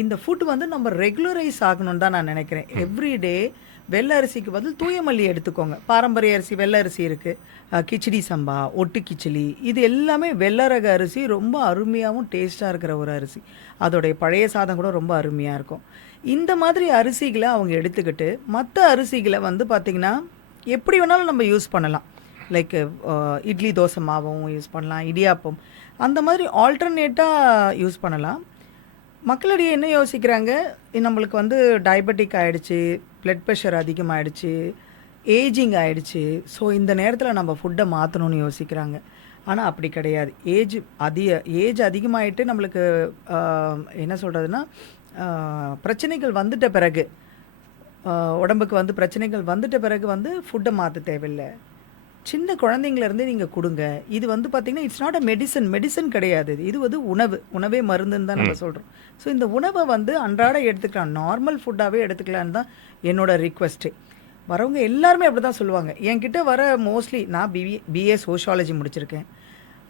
இந்த ஃபுட் வந்து நம்ம ரெகுலரைஸ் ஆகணும்னு தான் நான் நினைக்கிறேன். எவ்ரிடே வெள்ளை அரிசிக்கு பதில் தூயமல்லி எடுத்துக்கோங்க. பாரம்பரிய அரிசி வெள்ளை அரிசி இருக்குது, கிச்சடி சம்பா, ஒட்டு கிச்சடி, இது எல்லாமே வெள்ளை ரக அரிசி. ரொம்ப அருமையாகவும் டேஸ்ட்டாக இருக்கிற ஒரு அரிசி. அதோடைய பழைய சாதம் கூட ரொம்ப அருமையாக இருக்கும். இந்த மாதிரி அரிசிகளை அவங்க எடுத்துக்கிட்டு மற்ற அரிசிகளை வந்து பார்த்திங்கன்னா எப்படி வேணாலும் நம்ம யூஸ் பண்ணலாம். லைக் இட்லி தோசை மாவும் யூஸ் பண்ணலாம், இடியாப்பம், அந்த மாதிரி ஆல்டர்னேட்டாக யூஸ் பண்ணலாம். மக்களிடையே என்ன யோசிக்கிறாங்க, நம்மளுக்கு வந்து டயபெட்டிக் ஆகிடுச்சு, பிளட் ப்ரெஷர் அதிகமாகிடுச்சு, ஏஜிங் ஆகிடுச்சு, ஸோ இந்த நேரத்தில் நம்ம ஃபுட்டை மாற்றணும்னு யோசிக்கிறாங்க. ஆனால் அப்படி கிடையாது. ஏஜ் அதிகமாகிட்டு நம்மளுக்கு என்ன சொல்கிறதுனா பிரச்சனைகள் வந்துட்ட பிறகு உடம்புக்கு வந்து பிரச்சனைகள் வந்துட்ட பிறகு வந்து ஃபுட்டை மாற்ற தேவையில்ல. சின்ன குழந்தைங்கள்லேருந்தே நீங்கள் கொடுங்க. இது வந்து பார்த்தீங்கன்னா, இட்ஸ் நாட் அ மெடிசன் கிடையாது. இது வந்து உணவு. உணவே மருந்துன்னு தான் நம்ம சொல்கிறோம். ஸோ இந்த உணவை வந்து அன்றாட எடுத்துக்கலாம். நார்மல் ஃபுட்டாகவே எடுத்துக்கலான்னு தான் என்னோட ரிக்வெஸ்ட்டே. வரவங்க எல்லாருமே அப்படி தான் சொல்லுவாங்க. என்கிட்ட வர மோஸ்ட்லி நான் பிஏ சோஷியாலஜி முடிச்சிருக்கேன்.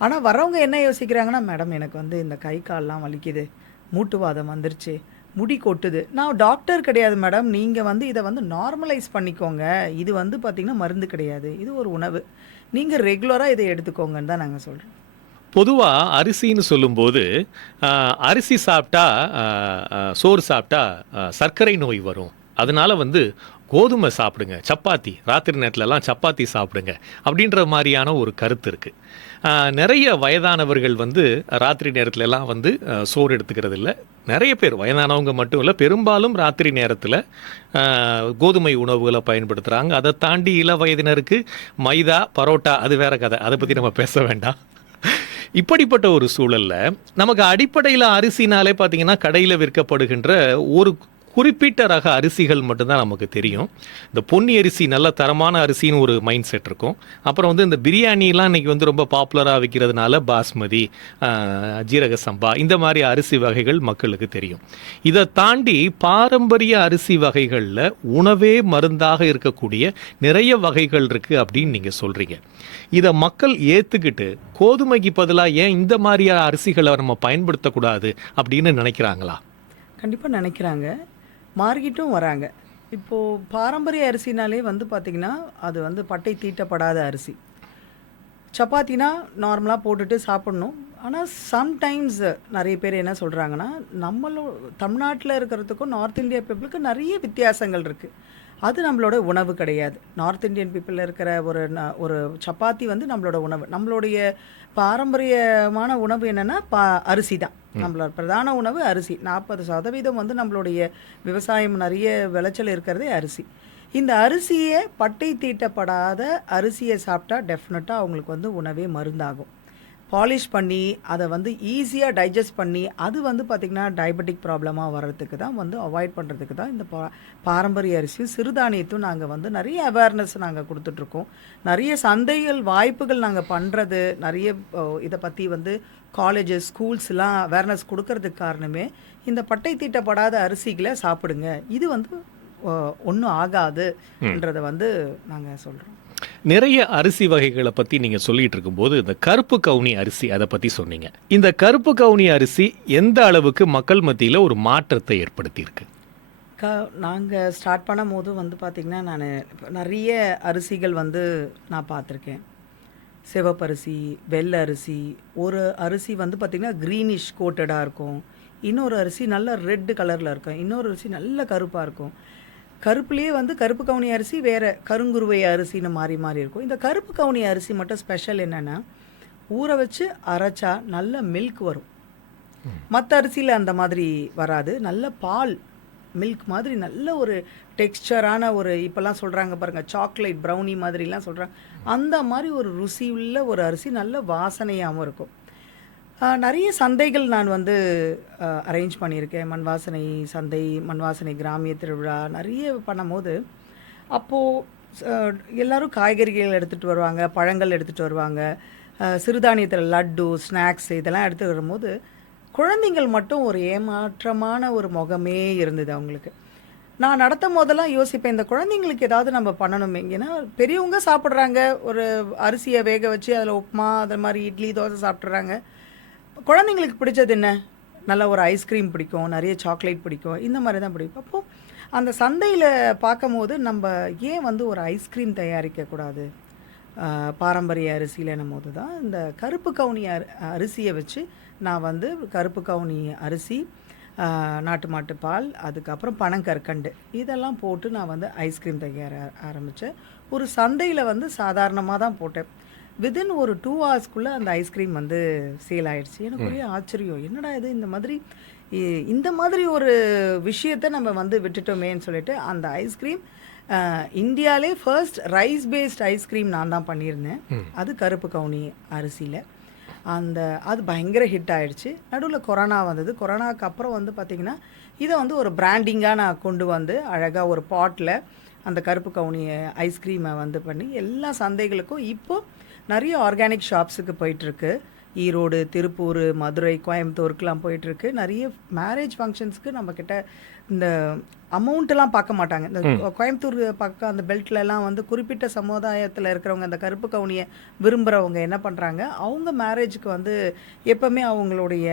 ஆனால் வரவங்க என்ன யோசிக்கிறாங்கன்னா, மேடம் எனக்கு வந்து இந்த கை கால்லாம் வலிக்குது, மூட்டுவாதம் வந்துருச்சு, முடி கொட்டுது. நான் டாக்டர் கிடையாது மேடம். நீங்கள் வந்து இதை வந்து நார்மலைஸ் பண்ணிக்கோங்க. இது வந்து பார்த்திங்கன்னா மருந்து கிடையாது. இது ஒரு உணவு. நீங்கள் ரெகுலராக இதை எடுத்துக்கோங்கன்னு தான் நாங்கள் சொல்கிறோம். பொதுவா அரிசின்னு சொல்லும்போது, அரிசி சாப்பிட்டா, சோறு சாப்பிட்டா சர்க்கரை நோய் வரும். அதனால வந்து கோதுமை சாப்பிடுங்க, சப்பாத்தி ராத்திரி நேரத்துலலாம் சப்பாத்தி சாப்பிடுங்க அப்படின்ற மாதிரியான ஒரு கருத்து இருக்குது. நிறைய வயதானவர்கள் வந்து ராத்திரி நேரத்துலலாம் வந்து சோறு எடுத்துக்கிறது இல்லை. நிறைய பேர் வயதானவங்க மட்டும் இல்லை, பெரும்பாலும் ராத்திரி நேரத்தில் கோதுமை உணவுகளை பயன்படுத்துகிறாங்க. அதை தாண்டி இள வயதினருக்கு மைதா, பரோட்டா அது வேற கதை, அதை பற்றி நம்ம பேச வேண்டாம். இப்படிப்பட்ட ஒரு சூழல்ல நமக்கு அடிப்படையில் அரிசினாலே பார்த்தீங்கன்னா கடையில் விற்கப்படுகின்ற ஒரு குறிப்பிட்ட ரக அரிசிகள் மட்டும்தான் நமக்கு தெரியும். இந்த பொன்னி அரிசி நல்ல தரமான அரிசின்னு ஒரு மைண்ட் செட் இருக்கும். அப்புறம் வந்து இந்த பிரியாணிலாம் இன்றைக்கி வந்து ரொம்ப பாப்புலராக விற்கிறதுனால பாஸ்மதி, ஜீரக சம்பா இந்த மாதிரி அரிசி வகைகள் மக்களுக்கு தெரியும். இதை தாண்டி பாரம்பரிய அரிசி வகைகளில் உணவே மருந்தாக இருக்கக்கூடிய நிறைய வகைகள் இருக்குது அப்படின்னு நீங்கள் சொல்கிறீங்க. இதை மக்கள் ஏற்றுக்கிட்டு கோதுமைக்கு பதிலாக ஏன் இந்த மாதிரியான அரிசிகளை நம்ம பயன்படுத்தக்கூடாது அப்படின்னு நினைக்கிறாங்களா? கண்டிப்பாக நினைக்கிறாங்க, மாறிக்கிட்டும் வராங்க. இப்போது பாரம்பரிய அரிசினாலே வந்து பார்த்திங்கன்னா அது வந்து பட்டை தீட்டப்படாத அரிசி. சப்பாத்தினா நார்மலாக போட்டுட்டு சாப்பிட்ணும். ஆனால் சம்டைம்ஸ் நிறைய பேர் என்ன சொல்கிறாங்கன்னா, தமிழ்நாட்டில் இருக்கிறதுக்கும் நார்த் இந்தியா பீப்புளுக்கு நிறைய வித்தியாசங்கள் இருக்குது. அது நம்மளோட உணவு கிடையாது. நார்த் இந்தியன் பீப்புளில் இருக்கிற ஒரு சப்பாத்தி வந்து நம்மளோட உணவு. நம்மளுடைய பாரம்பரியமான உணவு என்னென்னா அரிசி தான். நம்மளோட பிரதான உணவு அரிசி. 40% வந்து நம்மளுடைய விவசாயம் நிறைய விளைச்சல் இருக்கிறதே அரிசி. இந்த அரிசியை பட்டை தீட்டப்படாத அரிசியை சாப்பிட்டா டெஃபினட்டாக அவங்களுக்கு வந்து உணவே மருந்தாகும். பாலிஷ் பண்ணி அதை வந்து ஈஸியாக டைஜஸ்ட் பண்ணி அது வந்து பார்த்திங்கன்னா டயபெட்டிக் ப்ராப்ளமாக வர்றதுக்கு தான் வந்து அவாய்ட் பண்ணுறதுக்கு தான் இந்த பாரம்பரிய அரிசியும் சிறுதானியத்தும் நாங்கள் வந்து நிறைய அவேர்னஸ் நாங்கள் கொடுத்துட்ருக்கோம். நிறைய சந்தைகள் வாய்ப்புகள் நாங்கள் பண்ணுறது, நிறைய இதை பற்றி வந்து காலேஜஸ் ஸ்கூல்ஸ்லாம் அவேர்னஸ் கொடுக்கறதுக்கு காரணமே இந்த பட்டை தீட்டப்படாத அரிசிகளை சாப்பிடுங்க, இது வந்து ஒன்றும் ஆகாதுன்றதை வந்து நாங்கள் சொல்கிறோம். நிறைய அரிசி வகைகளை பற்றி நீங்கள் சொல்லிட்டு இருக்கும்போது இந்த கருப்பு கவுனி அரிசி அதை பற்றி சொன்னீங்க. இந்த கருப்பு கவுனி அரிசி எந்த அளவுக்கு மக்கள் மத்தியில் ஒரு மாற்றத்தை ஏற்படுத்தியிருக்கு? நாங்கள் ஸ்டார்ட் பண்ணும் போது வந்து பார்த்திங்கன்னா நான் நிறைய அரிசிகள் வந்து நான் பார்த்துருக்கேன். சிவப்பரிசி, வெள்ளை அரிசி, ஒரு அரிசி வந்து பார்த்திங்கன்னா க்ரீனிஷ் கோட்டடாக இருக்கும், இன்னொரு அரிசி நல்ல ரெட் கலரில் இருக்கும், இன்னொரு அரிசி நல்ல கருப்பாக இருக்கும். கருப்புலேயே வந்து கருப்பு கவுனி அரிசி வேறு, கருங்குருவை அரிசின்னு மாறி மாறி இருக்கும். இந்த கருப்பு கவுனி அரிசி மட்டும் ஸ்பெஷல் என்னென்னா ஊற வச்சு அரைச்சா நல்ல மில்க் வரும். மற்ற அரிசியில் அந்த மாதிரி வராது. நல்ல பால் மில்க் மாதிரி நல்ல ஒரு டெக்ஸ்சரான ஒரு, இப்போல்லாம் சொல்கிறாங்க பாருங்கள் சாக்லேட் ப்ரௌனி மாதிரிலாம் சொல்கிறாங்க, அந்த மாதிரி ஒரு ருசி உள்ள ஒரு அரிசி, நல்ல வாசனையாகவும் இருக்கும். நிறைய சந்தைகள் நான் வந்து அரேஞ்ச் பண்ணியிருக்கேன். மண்வாசனை சந்தை, மண்வாசனை கிராமிய திருவிழா நிறைய பண்ணும்போது அப்போது எல்லோரும் காய்கறிகள் எடுத்துகிட்டு வருவாங்க, பழங்கள் எடுத்துகிட்டு வருவாங்க, சிறுதானியத்தில் லட்டு, ஸ்நாக்ஸ் இதெல்லாம் எடுத்துகிட்டு வரும்போது குழந்தைங்கள் மட்டும் ஒரு ஏமாற்றமான ஒரு முகமே இருந்தது அவங்களுக்கு. நான் நடத்தும் போதெல்லாம் யோசிப்பேன், இந்த குழந்தைங்களுக்கு ஏதாவது நம்ம பண்ணணுமே. ஏன்னா பெரியவங்க சாப்பிட்றாங்க, ஒரு அரிசியை வேக வச்சு அதில் உப்புமா, அது மாதிரி இட்லி, தோசை சாப்பிட்றாங்க. குழந்தைங்களுக்கு பிடிச்சது என்ன? நல்ல ஒரு ஐஸ்கிரீம் பிடிக்கும், நிறைய சாக்லேட் பிடிக்கும், இந்த மாதிரி தான் பிடிக்கும். அப்போது அந்த சந்தையில் பார்க்கும் போது நம்ம ஏன் வந்து ஒரு ஐஸ்கிரீம் தயாரிக்கக்கூடாது பாரம்பரிய அரிசியிலன்னும் போது தான் இந்த கருப்பு கவுனி அரிசியை வச்சு நான் வந்து கருப்பு கவுனி அரிசி, நாட்டு மாட்டு பால், அதுக்கப்புறம் பனங்கற்கண்டு இதெல்லாம் போட்டு நான் வந்து ஐஸ்கிரீம் தயார ஆரம்பித்தேன். ஒரு சந்தையில் வந்து சாதாரணமாக தான் போட்டேன். வித்தின் ஒரு 2 ஹவர்ஸ்க்குள்ளே அந்த ஐஸ்கிரீம் வந்து சேல் ஆகிடுச்சு. எனக்கு ஒரே ஆச்சரியம், என்னடா இது இந்த மாதிரி ஒரு விஷயத்தை நம்ம வந்து விட்டுட்டோமேன்னு சொல்லிட்டு அந்த ஐஸ்கிரீம் இந்தியாவிலே ஃபர்ஸ்ட் ரைஸ் பேஸ்ட் ஐஸ்கிரீம் நான் தான் பண்ணியிருந்தேன். அது கருப்பு கவுனி அரிசியில். அது பயங்கர ஹிட் ஆகிடுச்சு. நடுவில் கொரோனா வந்தது. கொரோனாவுக்கு அப்புறம் வந்து பார்த்திங்கன்னா இதை வந்து ஒரு பிராண்டிங்காக நான் கொண்டு வந்து அழகாக ஒரு பாட்டில் அந்த கருப்பு கவுனி ஐஸ்கிரீமை வந்து பண்ணி எல்லா சந்தைகளுக்கும் இப்போது நிறைய ஆர்கானிக் ஷாப்ஸுக்கு போயிட்டுருக்கு. ஈரோடு, திருப்பூர், மதுரை, கோயம்புத்தூருக்குலாம் போயிட்டுருக்கு. நிறைய மேரேஜ் ஃபங்க்ஷன்ஸ்க்கு நம்மக்கிட்ட இந்த அமௌண்ட்டெல்லாம் பார்க்க மாட்டாங்க. இந்த கோயம்புத்தூர் பக்கம் அந்த பெல்ட்லலாம் வந்து குறிப்பிட்ட சமுதாயத்தில் இருக்கிறவங்க அந்த கருப்பு கவுனியை விரும்புகிறவங்க என்ன பண்ணுறாங்க, அவங்க மேரேஜுக்கு வந்து எப்போவுமே அவங்களுடைய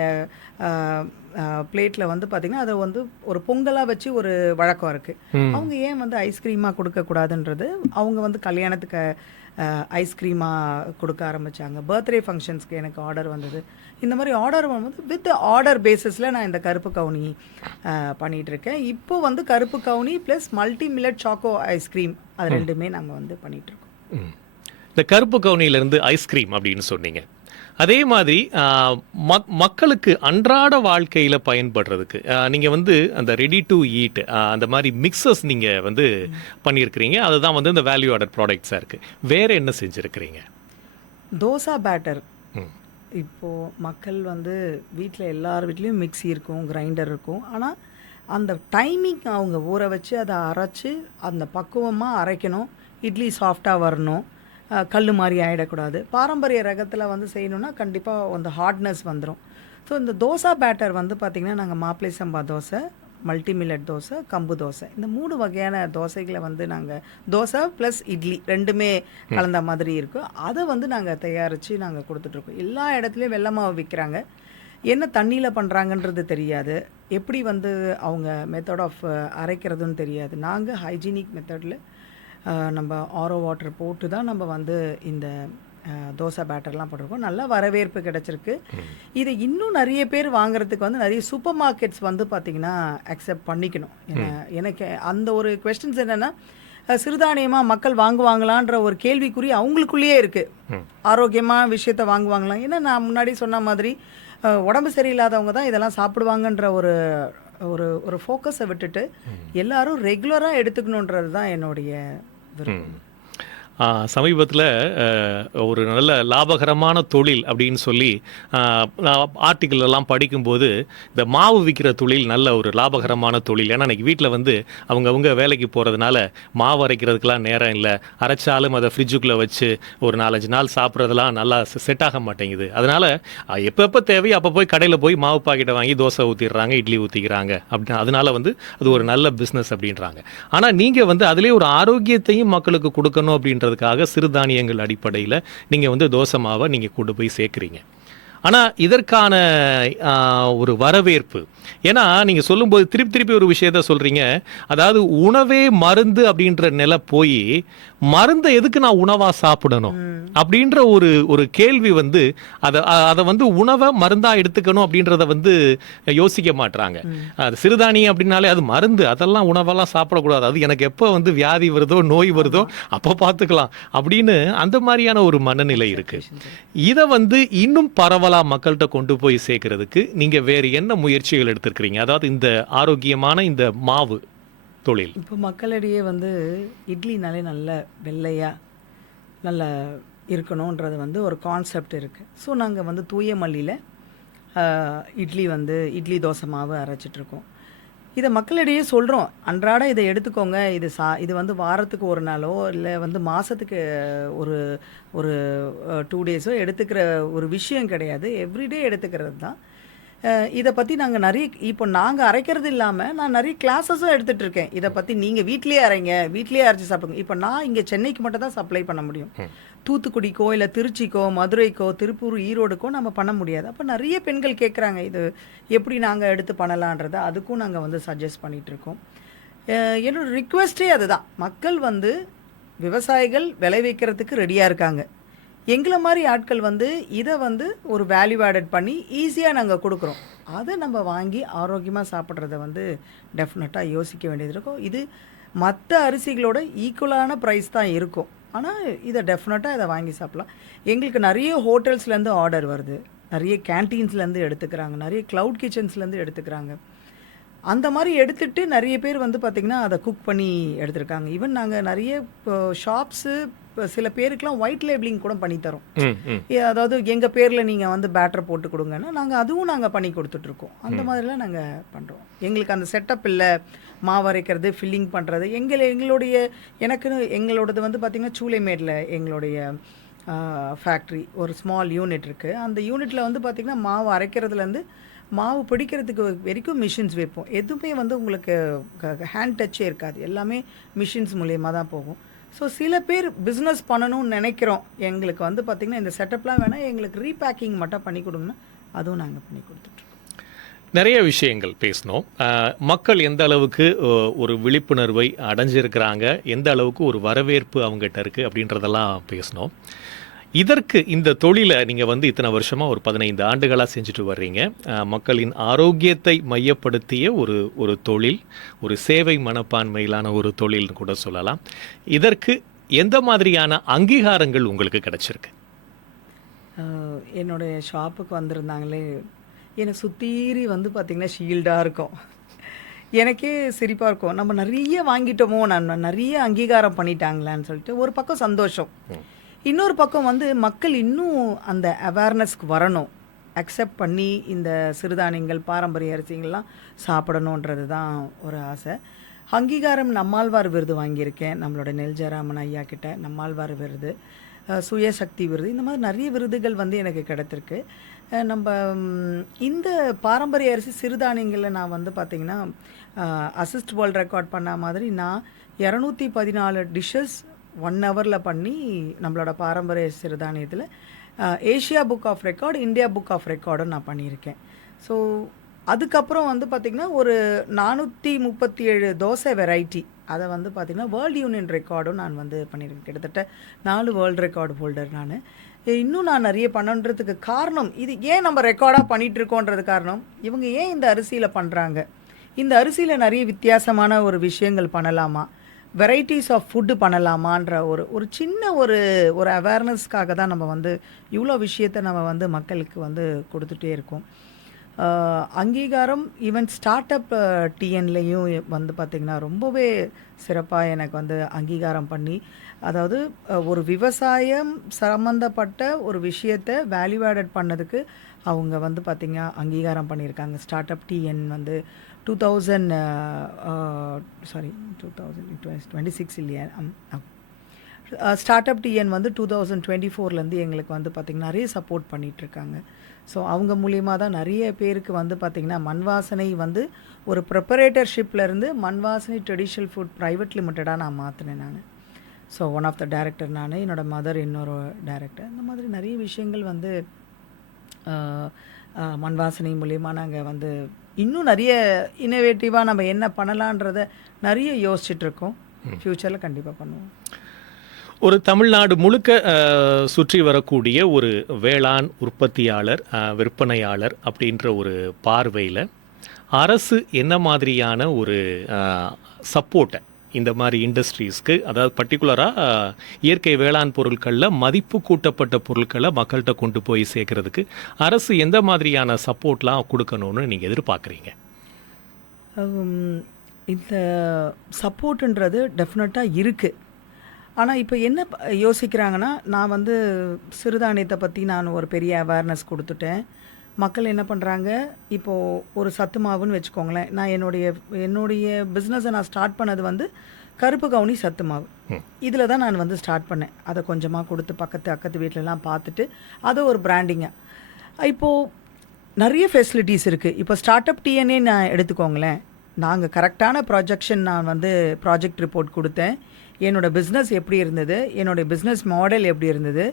பிளேட்டில் வந்து பார்த்திங்கன்னா அதை வந்து ஒரு பொங்கலாக வச்சு ஒரு வழக்கம் இருக்குது. அவங்க ஏன் வந்து ஐஸ்கிரீமாக கொடுக்கக்கூடாதுன்றது அவங்க வந்து கல்யாணத்துக்கு ஐஸ்கிரீமாக கொடுக்க ஆரம்பித்தாங்க. பர்த்டே ஃபங்க்ஷன்ஸ்க்கு எனக்கு ஆர்டர் வந்தது. இந்த மாதிரி ஆர்டர் வந்து வித் ஆர்டர் பேசிஸில் நான் இந்த கருப்பு கவுனி பண்ணிகிட்ருக்கேன். இப்போ வந்து கருப்பு கவுனி plus multi millet choco ice cream அது ரெண்டுமே நாங்கள் வந்து பண்ணிகிட்ருக்கோம். இந்த கருப்பு கவுனியிலேருந்து ஐஸ்கிரீம் அப்படின்னு சொன்னீங்க. அதே மாதிரி மக்களுக்கு அன்றாட வாழ்க்கையில் பயன்படுறதுக்கு நீங்கள் வந்து அந்த ரெடி டு ஈட் அந்த மாதிரி மிக்சஸ் நீங்கள் வந்து பண்ணியிருக்கிறீங்க. அதுதான் வந்து இந்த வேல்யூ ஆடட் ப்ராடக்ட்ஸாக இருக்குது. வேறு என்ன செஞ்சுருக்கிறீங்க? தோசா பேட்டர். இப்போது மக்கள் வந்து வீட்டில் எல்லார் வீட்லேயும் மிக்ஸி இருக்கும், கிரைண்டர் இருக்கும். ஆனால் அந்த டைமிங் அவங்க ஊற வச்சு அதை அரைச்சி அந்த பக்குவமாக அரைக்கணும். இட்லி சாஃப்டாக வரணும், கல் மாதிரி ஆகிடக்கூடாது. பாரம்பரிய ரகத்தில் வந்து செய்யணுன்னா கண்டிப்பாக அந்த ஹார்ட்னஸ் வந்துடும். ஸோ இந்த தோசா பேட்டர் வந்து பார்த்திங்கன்னா நாங்கள் மாப்பிளை சம்பா தோசை, மல்டி மில்லட் தோசை, கம்பு தோசை, இந்த 3 வகையான தோசைகளை வந்து நாங்கள் தோசை ப்ளஸ் இட்லி ரெண்டுமே கலந்த மாதிரி இருக்கும். அதை வந்து நாங்கள் தயாரித்து நாங்கள் கொடுத்துட்ருக்கோம். எல்லா இடத்துலையும் வெள்ளை மாவு விற்கிறாங்க. என்ன தண்ணியில் பண்ணுறாங்கன்றது தெரியாது, எப்படி வந்து அவங்க மெத்தட் ஆஃப் அரைக்கிறதுன்னு தெரியாது. நாங்கள் ஹைஜீனிக் மெத்தடில் நம்ம ஆரோ வாட்டர் போட்டு தான் நம்ம வந்து இந்த தோசை பேட்டர்லாம் போட்டிருக்கோம். நல்ல வரவேற்பு கிடச்சிருக்கு. இதை இன்னும் நிறைய பேர் வாங்குறதுக்கு வந்து நிறைய சூப்பர் மார்க்கெட்ஸ் வந்து பார்த்திங்கன்னா அக்செப்ட் பண்ணிக்கணும். எனக்கு அந்த ஒரு கொஸ்டின்ஸ் என்னென்னா, சிறுதானியமாக மக்கள் வாங்குவாங்களான்ற ஒரு கேள்விக்குறி அவங்களுக்குள்ளேயே இருக்குது. ஆரோக்கியமாக விஷயத்த வாங்குவாங்களாம். ஏன்னா நான் முன்னாடி சொன்ன மாதிரி உடம்பு சரியில்லாதவங்க தான் இதெல்லாம் சாப்பிடுவாங்கன்ற ஒரு ஒரு ஒரு ஃபோக்கஸை விட்டுட்டு எல்லாரும் ரெகுலராக எடுத்துக்கணுன்றது தான் என்னுடைய விருப்பம். சமீபத்தில் ஒரு நல்ல லாபகரமான தொழில் அப்படின்னு சொல்லி ஆர்டிக்கிள் எல்லாம் படிக்கும்போது இந்த மாவு விற்கிற தொழில் நல்ல ஒரு லாபகரமான தொழில். ஏன்னா இன்றைக்கி வீட்டில் வந்து அவங்கவுங்க வேலைக்கு போகிறதுனால மாவு அரைக்கிறதுக்கெலாம் நேரம் இல்லை. அரைச்சாலும் அதை ஃப்ரிட்ஜுக்குள்ளே வச்சு ஒரு 4-5 நாள் சாப்பிட்றதுலாம் நல்லா செட் ஆக மாட்டேங்குது. அதனால் எப்பப்போ தேவையோ அப்போ போய் கடையில் போய் மாவு பாக்கெட்டை வாங்கி தோசை ஊற்றிடுறாங்க, இட்லி ஊற்றிக்கிறாங்க. அப்படின்னு அதனால் வந்து அது ஒரு நல்ல பிஸ்னஸ் அப்படின்றாங்க. ஆனால் நீங்கள் வந்து அதிலே ஒரு ஆரோக்கியத்தையும் மக்களுக்கு கொடுக்கணும் அப்படின்ற சிறுதானியங்கள் அடிப்படையில் நீங்கள் வந்து தோசை மாவை நீங்கள் கொண்டு போய் சேர்க்குறீங்க. ஆனால் இதற்கான ஒரு வரவேற்பு, ஏன்னா நீங்கள் சொல்லும்போது திருப்பி ஒரு விஷயத்த சொல்கிறீங்க. அதாவது உணவே மருந்து அப்படின்ற நிலை போய் மருந்தை எதுக்கு நான் உணவாக சாப்பிடணும் அப்படின்ற ஒரு கேள்வி வந்து அதை வந்து உணவை மருந்தாக எடுத்துக்கணும் அப்படின்றத வந்து யோசிக்க மாட்டுறாங்க. அது சிறுதானியம் அப்படின்னாலே அது மருந்து, அதெல்லாம் உணவெல்லாம் சாப்பிடக்கூடாது, அது எனக்கு எப்போ வந்து வியாதி வருதோ நோய் வருதோ அப்போ பார்த்துக்கலாம் அப்படின்னு அந்த மாதிரியான ஒரு மனநிலை இருக்குது. இதை வந்து இன்னும் பரவலாக மக்கள்கிட்ட கொண்டு போய் சேர்க்கறதுக்கு நீங்கள் வேறு என்ன முயற்சிகள் எடுத்திருக்கிறீங்க? அதாவது இந்த ஆரோக்கியமான இந்த மாவு தொழில் இப்போ மக்களிடையே வந்து இட்லினாலே நல்ல வெள்ளையாக நல்ல இருக்கணுன்றது வந்து ஒரு கான்செப்ட் இருக்குது. ஸோ நாங்கள் வந்து தூய மல்லியில் இட்லி தோசை மாவு அரைச்சிட்ருக்கோம். இதை மக்களிடையே சொல்கிறோம், அன்றாட இதை எடுத்துக்கோங்க. இது வந்து வாரத்துக்கு ஒரு நாளோ இல்லை வந்து மாதத்துக்கு ஒரு ஒரு 2 டேஸோ எடுத்துக்கிற ஒரு விஷயம் கிடையாது. எவ்ரிடே எடுத்துக்கிறது தான். இதை பற்றி நாங்கள் இப்போ நாங்கள் அரைக்கிறது இல்லாமல் நான் நிறைய கிளாஸஸும் எடுத்துகிட்ருக்கேன். இதை பற்றி நீங்கள் வீட்லேயே அரைங்க, வீட்லேயே அரைச்சி சாப்பிடுங்க. இப்போ நான் இங்கே சென்னைக்கு மட்டும் தான் சப்ளை பண்ண முடியும். தூத்துக்குடிக்கோ இல்லை திருச்சிக்கோ மதுரைக்கோ திருப்பூர் ஈரோடுக்கோ நம்ம பண்ண முடியாது. அப்போ நிறைய பெண்கள் கேட்குறாங்க இது எப்படி நாங்கள் எடுத்து பண்ணலான்றதை. அதுக்கும் நாங்கள் வந்து சஜஸ்ட் பண்ணிகிட்ருக்கோம். என்னோடய ரிக்வெஸ்ட்டே அதுதான், மக்கள் வந்து விவசாயிகள் விளைவிக்கிறதுக்கு ரெடியாக இருக்காங்க. எங்களை மாதிரி ஆட்கள் வந்து இதை வந்து ஒரு வேல்யூ ஆடட் பண்ணி ஈஸியாக நாங்கள் கொடுக்குறோம். அதை நம்ம வாங்கி ஆரோக்கியமாக சாப்பிட்றத வந்து டெஃபினட்டாக யோசிக்க வேண்டியது இருக்கும். இது மற்ற அரிசிகளோட ஈக்குவலான ப்ரைஸ் தான் இருக்கும். ஆனால் இதை டெஃபினட்டாக இதை வாங்கி சாப்பிட்லாம். எங்களுக்கு நிறைய ஹோட்டல்ஸ்லேருந்து ஆர்டர் வருது, நிறைய கேன்டீன்ஸ்லேருந்து எடுத்துக்கிறாங்க, நிறைய க்ளவுட் கிச்சன்ஸ்லேருந்து எடுத்துக்கிறாங்க. அந்த மாதிரி எடுத்துகிட்டு நிறைய பேர் வந்து பார்த்திங்கன்னா அதை குக் பண்ணி எடுத்துருக்காங்க. ஈவன் நாங்கள் நிறைய ஷாப்ஸு சில பேருக்குலாம் ஒயிட் லேபிளிங் கூட பண்ணி தரோம். ம், ம். அதாவது எங்கள் பேரில் நீங்கள் வந்து பேட்டர் போட்டு கொடுங்கன்னா நாங்கள் அதுவும் நாங்கள் பண்ணி கொடுத்துட்ருக்கோம். அந்த மாதிரிலாம் நாங்கள் பண்ணுறோம். எங்களுக்கு அந்த செட்டப் இல்லை, மாவு அரைக்கிறது, ஃபில்லிங் பண்ணுறது. எங்களுடைய எங்களோடது வந்து பார்த்திங்கன்னா சூளைமேடில் எங்களுடைய ஃபேக்ட்ரி ஒரு ஸ்மால் யூனிட் இருக்குது. அந்த யூனிட்டில் வந்து பார்த்திங்கன்னா மாவு அரைக்கிறதுலேருந்து மாவு பிடிக்கிறதுக்கு வரைக்கும் மிஷின்ஸ் வைப்போம். எதுவுமே வந்து உங்களுக்கு ஹேண்ட் டச்சே இருக்காது, எல்லாமே மிஷின்ஸ் மூலியமாக தான் போகும். ஸோ சில பேர் பிஸ்னஸ் பண்ணணும்னு நினைக்கிறோம், எங்களுக்கு வந்து பார்த்திங்கன்னா இந்த செட்டப்லாம் வேணால் எங்களுக்கு ரீபேக்கிங் மட்டும் பண்ணி கொடுங்கன்னா அதுவும் நாங்கள் பண்ணி கொடுத்துட்ருக்கோம். நிறைய விஷயங்கள் பேசினோம். மக்கள் எந்த அளவுக்கு ஒரு விழிப்புணர்வை அடைஞ்சிருக்கிறாங்க, எந்த அளவுக்கு ஒரு வரவேற்பு அவங்ககிட்ட இருக்குது அப்படின்றதெல்லாம் பேசினோம். இதற்கு இந்த தொழிலை நீங்கள் வந்து இத்தனை வருஷமாக ஒரு 15 ஆண்டுகளாக செஞ்சுட்டு வர்றீங்க. மக்களின் ஆரோக்கியத்தை மையப்படுத்திய ஒரு தொழில், ஒரு சேவை மனப்பான்மையிலான ஒரு தொழில்னு கூட சொல்லலாம். இதற்கு எந்த மாதிரியான அங்கீகாரங்கள் உங்களுக்கு கிடைச்சிருக்கு? என்னுடைய ஷாப்புக்கு வந்திருந்தாங்களே, என்னை சுத்தீரி வந்து பார்த்திங்கன்னா ஷீல்டாக இருக்கும். எனக்கே சிரிப்பாக இருக்கும், நம்ம நிறைய வாங்கிட்டோமோ, நான் நிறைய அங்கீகாரம் பண்ணிட்டாங்களான்னு சொல்லிட்டு ஒரு பக்கம் சந்தோஷம். இன்னொரு பக்கம் வந்து மக்கள் இன்னும் அந்த அவேர்னஸ்க்கு வரணும், அக்செப்ட் பண்ணி இந்த சிறுதானியங்கள் பாரம்பரிய அரிசிங்கள்லாம் சாப்பிடணுன்றது தான் ஒரு ஆசை. அங்கீகாரம் நம்மாழ்வார் விருது வாங்கியிருக்கேன், நம்மளோட நெல் ஜெயராமன் ஐயா கிட்ட நம்மாழ்வார் விருது, சுயசக்தி விருது, இந்த மாதிரி நிறைய விருதுகள் வந்து எனக்கு கிடைத்திருக்கு. நம்ம இந்த பாரம்பரிய அரிசி சிறுதானியங்களில் நான் வந்து பார்த்திங்கன்னா அசிஸ்ட் வேர்ல்ட் ரெக்கார்ட் பண்ண மாதிரி நான் 214 டிஷ்ஷஸ் 1 ஹவரில் பண்ணி நம்மளோட பாரம்பரிய சிறுதானியத்தில் Asia book of record, India book of ரெக்கார்டும் நான் பண்ணியிருக்கேன். ஸோ அதுக்கப்புறம் வந்து பார்த்திங்கன்னா ஒரு 437 தோசை வெரைட்டி, அதை வந்து பார்த்திங்கன்னா வேர்ல்டு யூனியன் ரெக்கார்டும் நான் வந்து பண்ணியிருக்கேன். கிட்டத்தட்ட 4 வேர்ல்டு ரெக்கார்டு ஹோல்டர் நான். இன்னும் நான் நிறைய பண்ணுன்றதுக்கு காரணம், இது ஏன் நம்ம ரெக்கார்டாக பண்ணிகிட்ருக்கோன்றது காரணம், இவங்க ஏன் இந்த அரிசியில் பண்ணுறாங்க, இந்த அரிசியில் நிறைய வித்தியாசமான ஒரு விஷயங்கள் பண்ணலாமா, வெரைட்டிஸ் ஆஃப் ஃபுட்டு பண்ணலாமான்ற ஒரு சின்ன ஒரு அவேர்னஸ்க்காக தான் நம்ம வந்து இவ்வளோ விஷயத்தை நம்ம வந்து மக்களுக்கு வந்து கொடுத்துட்டே இருக்கோம். அங்கீகாரம் ஈவன் ஸ்டார்ட் அப் டிஎன்லேயும் வந்து பார்த்திங்கன்னா ரொம்பவே சிறப்பாக எனக்கு வந்து அங்கீகாரம் பண்ணி, அதாவது ஒரு விவசாயம் சம்மந்தப்பட்ட ஒரு விஷயத்தை வேல்யூ ஆடட் பண்ணதுக்கு அவங்க வந்து பார்த்திங்கன்னா அங்கீகாரம் பண்ணியிருக்காங்க. ஸ்டார்ட் அப் டிஎன் வந்து 2026 இல்லையா, ஸ்டார்ட் அப் டிஎன் வந்து 2024லேருந்து எங்களுக்கு வந்து பார்த்திங்கன்னா நிறைய சப்போர்ட் பண்ணிகிட்ருக்காங்க. ஸோ அவங்க மூலியமாக தான் நிறைய பேருக்கு வந்து பார்த்திங்கன்னா மண்வாசனை வந்து ஒரு ப்ரிப்பரேட்டர்ஷிப்லேருந்து மண்வாசனை ட்ரெடிஷ்னல் ஃபுட் ப்ரைவேட் லிமிட்டடாக நான் மாற்றினேன் நான். So one of the director நான், என்னோடய மதர் இன்னொரு டைரக்டர். இந்த மாதிரி நிறைய விஷயங்கள் வந்து மண்வாசனை மூலிமா நாங்கள் வந்து இன்னும் நிறைய இன்னோவேட்டிவாக நம்ம என்ன பண்ணலான்றதை நிறைய யோசிச்சுட்ருக்கோம். ஃப்யூச்சரில் கண்டிப்பாக பண்ணுவோம். ஒரு தமிழ்நாடு முழுக்க சுற்றி வரக்கூடிய ஒரு வேளாண் உற்பத்தியாளர், விற்பனையாளர் அப்படின்ற ஒரு பார்வையில் அரசு என்ன மாதிரியான ஒரு சப்போர்ட்டை இந்த மாதிரி இண்டஸ்ட்ரீஸ்க்கு, அதாவது பர்டிகுலராக இயற்கை வேளாண் பொருட்களில் மதிப்பு கூட்டப்பட்ட பொருட்களை மக்கள்கிட்ட கொண்டு போய் சேர்க்கறதுக்கு அரசு எந்த மாதிரியான சப்போர்ட்லாம் கொடுக்கணும்னு நீங்கள் எதிர்பார்க்குறீங்க? இந்த சப்போர்ட்டுன்றது டெஃபினட்டாக இருக்குது. ஆனால் இப்போ என்ன யோசிக்கிறாங்கன்னா, நான் வந்து சிறுதானியத்தை பற்றி நான் ஒரு பெரிய அவேர்னஸ் கொடுத்துட்டேன். மக்கள் என்ன பண்ணுறாங்க, இப்போது ஒரு சத்து மாவுன்னு வச்சுக்கோங்களேன், நான் என்னுடைய பிஸ்னஸை நான் ஸ்டார்ட் பண்ணது வந்து கருப்பு கவுனி சத்து மாவு. இதில் தான் நான் வந்து ஸ்டார்ட் பண்ணேன். அதை கொஞ்சமாக கொடுத்து அக்கத்து வீட்டிலலாம் பார்த்துட்டு அதை ஒரு பிராண்டிங்காக. இப்போது நிறைய ஃபெசிலிட்டிஸ் இருக்குது. இப்போ ஸ்டார்ட் அப் டிஎன்ஏ நான் எடுத்துக்கோங்களேன், நாங்கள் கரெக்டான ப்ராஜெக்ஷன், நான் வந்து ப்ராஜெக்ட் ரிப்போர்ட் கொடுத்தேன். என்னோடய பிஸ்னஸ் எப்படி இருந்தது, என்னுடைய பிஸ்னஸ் மாடல் எப்படி இருந்தது,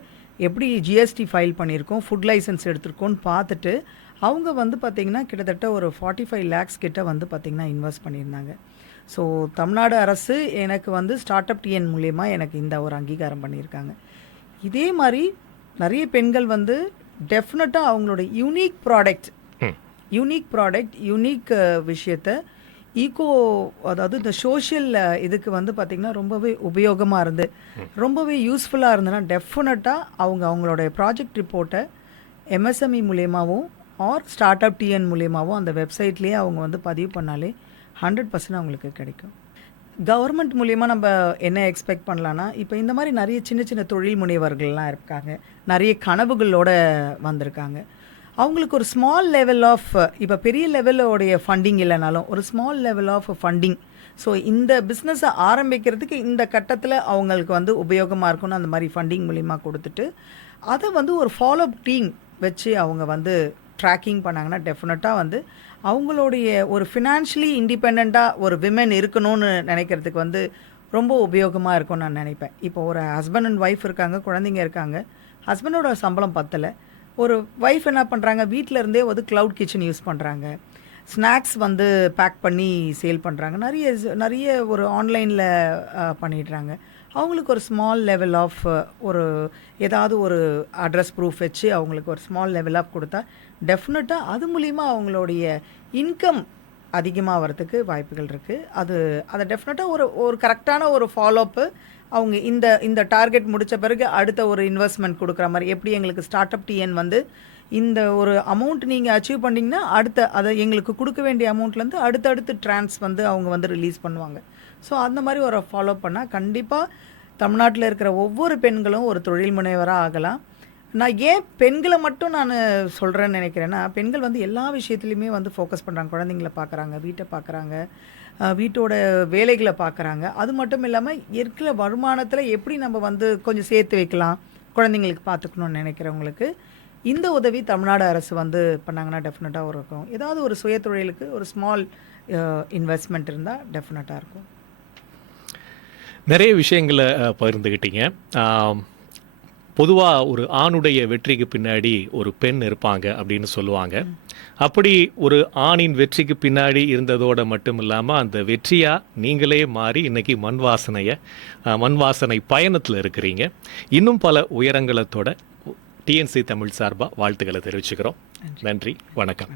எப்படி ஜிஎஸ்டி ஃபைல் பண்ணியிருக்கோம், ஃபுட் லைசன்ஸ் எடுத்திருக்கோன்னு பார்த்துட்டு அவங்க வந்து பார்த்திங்கன்னா கிட்டத்தட்ட ஒரு 45 lakhs கிட்ட வந்து பார்த்திங்கன்னா இன்வெஸ்ட் பண்ணியிருந்தாங்க. ஸோ தமிழ்நாடு அரசு எனக்கு வந்து ஸ்டார்ட் அப் டிஎன் மூலயமா எனக்கு இந்த ஒரு அங்கீகாரம் பண்ணியிருக்காங்க. இதே மாதிரி நிறைய பெண்கள் வந்து டெஃபினட்டாக அவங்களோட யூனிக் ப்ராடக்ட் யூனிக் விஷயத்தை ஈகோ, அதாவது இந்த சோஷியல் இதுக்கு வந்து பார்த்திங்கன்னா ரொம்பவே உபயோகமாக இருந்து ரொம்பவே யூஸ்ஃபுல்லாக இருந்ததுன்னா டெஃபினட்டாக அவங்களோட ப்ராஜெக்ட் ரிப்போர்ட்டை எம்எஸ்எம்இ மூலியமாகவும் ஆர் ஸ்டார்ட் அப் டிஎன் மூலியமாகவும் அந்த வெப்சைட்லேயே அவங்க வந்து பதிவு பண்ணாலே 100% அவங்களுக்கு கிடைக்கும். கவர்மெண்ட் மூலியமா நம்ம என்ன எக்ஸ்பெக்ட் பண்ணலான்னா, இப்போ இந்த மாரி நெறைய சின்ன சின்ன தொழில் முனைவர்கள்லாம் இருக்காங்க. நெறைய கனவுகளோட வந்திருக்காங்க. அவங்களுக்கு ஒரு ஸ்மால் லெவல் ஆஃப் இப்போ பெரிய லெவலோடைய ஃபண்டிங் இல்லனாலும், ஒரு small level of funding. So இந்த பிஸ்னஸ ஆரம்பிக்கிறதுக்கு இந்த கட்டத்தில அவங்களுக்கு வந்து உபயோகமா இருக்கும்னு அந்த மாரி ஃபண்டிங் மூலியமா குடுத்துட்டு, அத வந்து ஒரு ஃபாலோ அப் டீம் வச்சு அவங்க வந்து ட்ராக்கிங் பண்ணாங்கன்னா, டெஃபினட்டா வந்து அவங்களுடைய ஒரு ஃபினான்ஷியலி இண்டிபெண்டன்ட்டா ஒரு விமென் இருக்கணும்னு நெனைக்கிறதுக்கு வந்து ரொம்ப உபயோகமா இருக்கும்னு நான் நெனைப்பேன். இப்போ ஒரு ஹஸ்பண்ட் அண்ட் ஒய்ஃப் இருக்காங்க, குழந்தைங்க இருக்காங்க. ஹஸ்பண்டோட சம்பளம் பத்தல. ஒரு ஒய்ஃப் என்ன பண்றாங்க, வீட்ல இருந்தே வந்து கிளவுட் கிச்சன் யூஸ் பண்றாங்க. ஸ்நாக்ஸ் வந்து பேக் பண்ணி சேல் பண்றாங்க. நெறைய ஒரு ஆன்லைன்ல பண்ணிடுறாங்க. அவங்களுக்கு ஒரு ஸ்மால் லெவல் ஆஃப் ஒரு ஏதாவது ஒரு அட்ரஸ் ப்ரூஃப் வச்சு அவங்களுக்கு ஒரு ஸ்மால் லெவல் ஆஃப் குடுத்தா, டெஃபினட்டா அது மூலியமா அவங்களுடைய இன்கம் அதிகமாவறதுக்கு வாய்ப்புகள் இருக்கு. அத டெஃபினட்டா ஒரு ஒரு கரெக்ட்டான ஒரு ஃபாலோ அப்பு அவங்க இந்த இந்த டார்கெட் முடிச்ச பிறகு அடுத்த ஒரு இன்வெஸ்ட்மென்ட் குடுக்குற மாரி, எப்படி எங்களுக்கு ஸ்டார்ட் அப் டிஎன் வந்து இந்த ஒரு அமௌண்ட் நீங்க அச்சீவ் பண்ணீங்கன்னா, அத எங்களுக்கு குடுக்க வேண்டிய அமௌண்ட்லேருந்து அடுத்தடுத்து வந்து அவங்க வந்து ரிலீஸ் பண்ணுவாங்க. ஸோ அந்த மாரி ஒரு ஃபாலோ பண்ணா, கண்டிப்பா தமிழ்நாட்டுல இருக்கிற ஒவ்வொரு பெண்களும் ஒரு தொழில் முனைவரா ஆகலாம். நான் ஏன் பெண்கள மட்டும் நானு சொல்றேன்னு நெனைக்கிறேன்னா, பெண்கள் வந்து எல்லா விஷயத்திலயுமே வந்து ஃபோக்கஸ் பண்றாங்க. குழந்தைங்கள பார்க்குறாங்க, வீட்ட பார்க்குறாங்க, வீட்டோட வேலைகள பார்க்குறாங்க. அது மட்டும் இல்லாம இருக்கிற வருமானத்தில எப்படி நம்ம வந்து கொஞ்சம் சேர்த்து வைக்கலாம், குழந்தைங்களுக்கு பார்த்துக்கணும்னு நெனைக்கிறவங்களுக்கு, இந்த உதவி தமிழ்நாடு அரசு வந்து பண்ணாங்கன்னா டெஃபினட்டா இருக்கும். ஏதாவது ஒரு சுயதொழிலுக்கு ஒரு ஸ்மால் இன்வெஸ்ட்மென்ட் இருந்தா டெஃபினட்டா இருக்கும். நிறைய விஷயங்கள பகிர்ந்துக்கிட்டீங்க. பொதுவா ஒரு ஆணுடைய வெற்றிக்கு பின்னாடி ஒரு பெண் இருப்பாங்க அப்படின்னு சொல்லுவாங்க. அப்படி ஒரு ஆணின் வெற்றிக்கு பின்னாடி இருந்ததோட மட்டும் இல்லாம, அந்த வெற்றியா நீங்களே மாறி இன்னைக்கு மண் வாசனை பயணத்துல இருக்கிறீங்க. இன்னும் பல உயரங்கள தொட டிஎன்சி தமிழ் சார்பா வாழ்த்துக்கள தெரிவிச்சுக்கிறோம். நன்றி, வணக்கம்.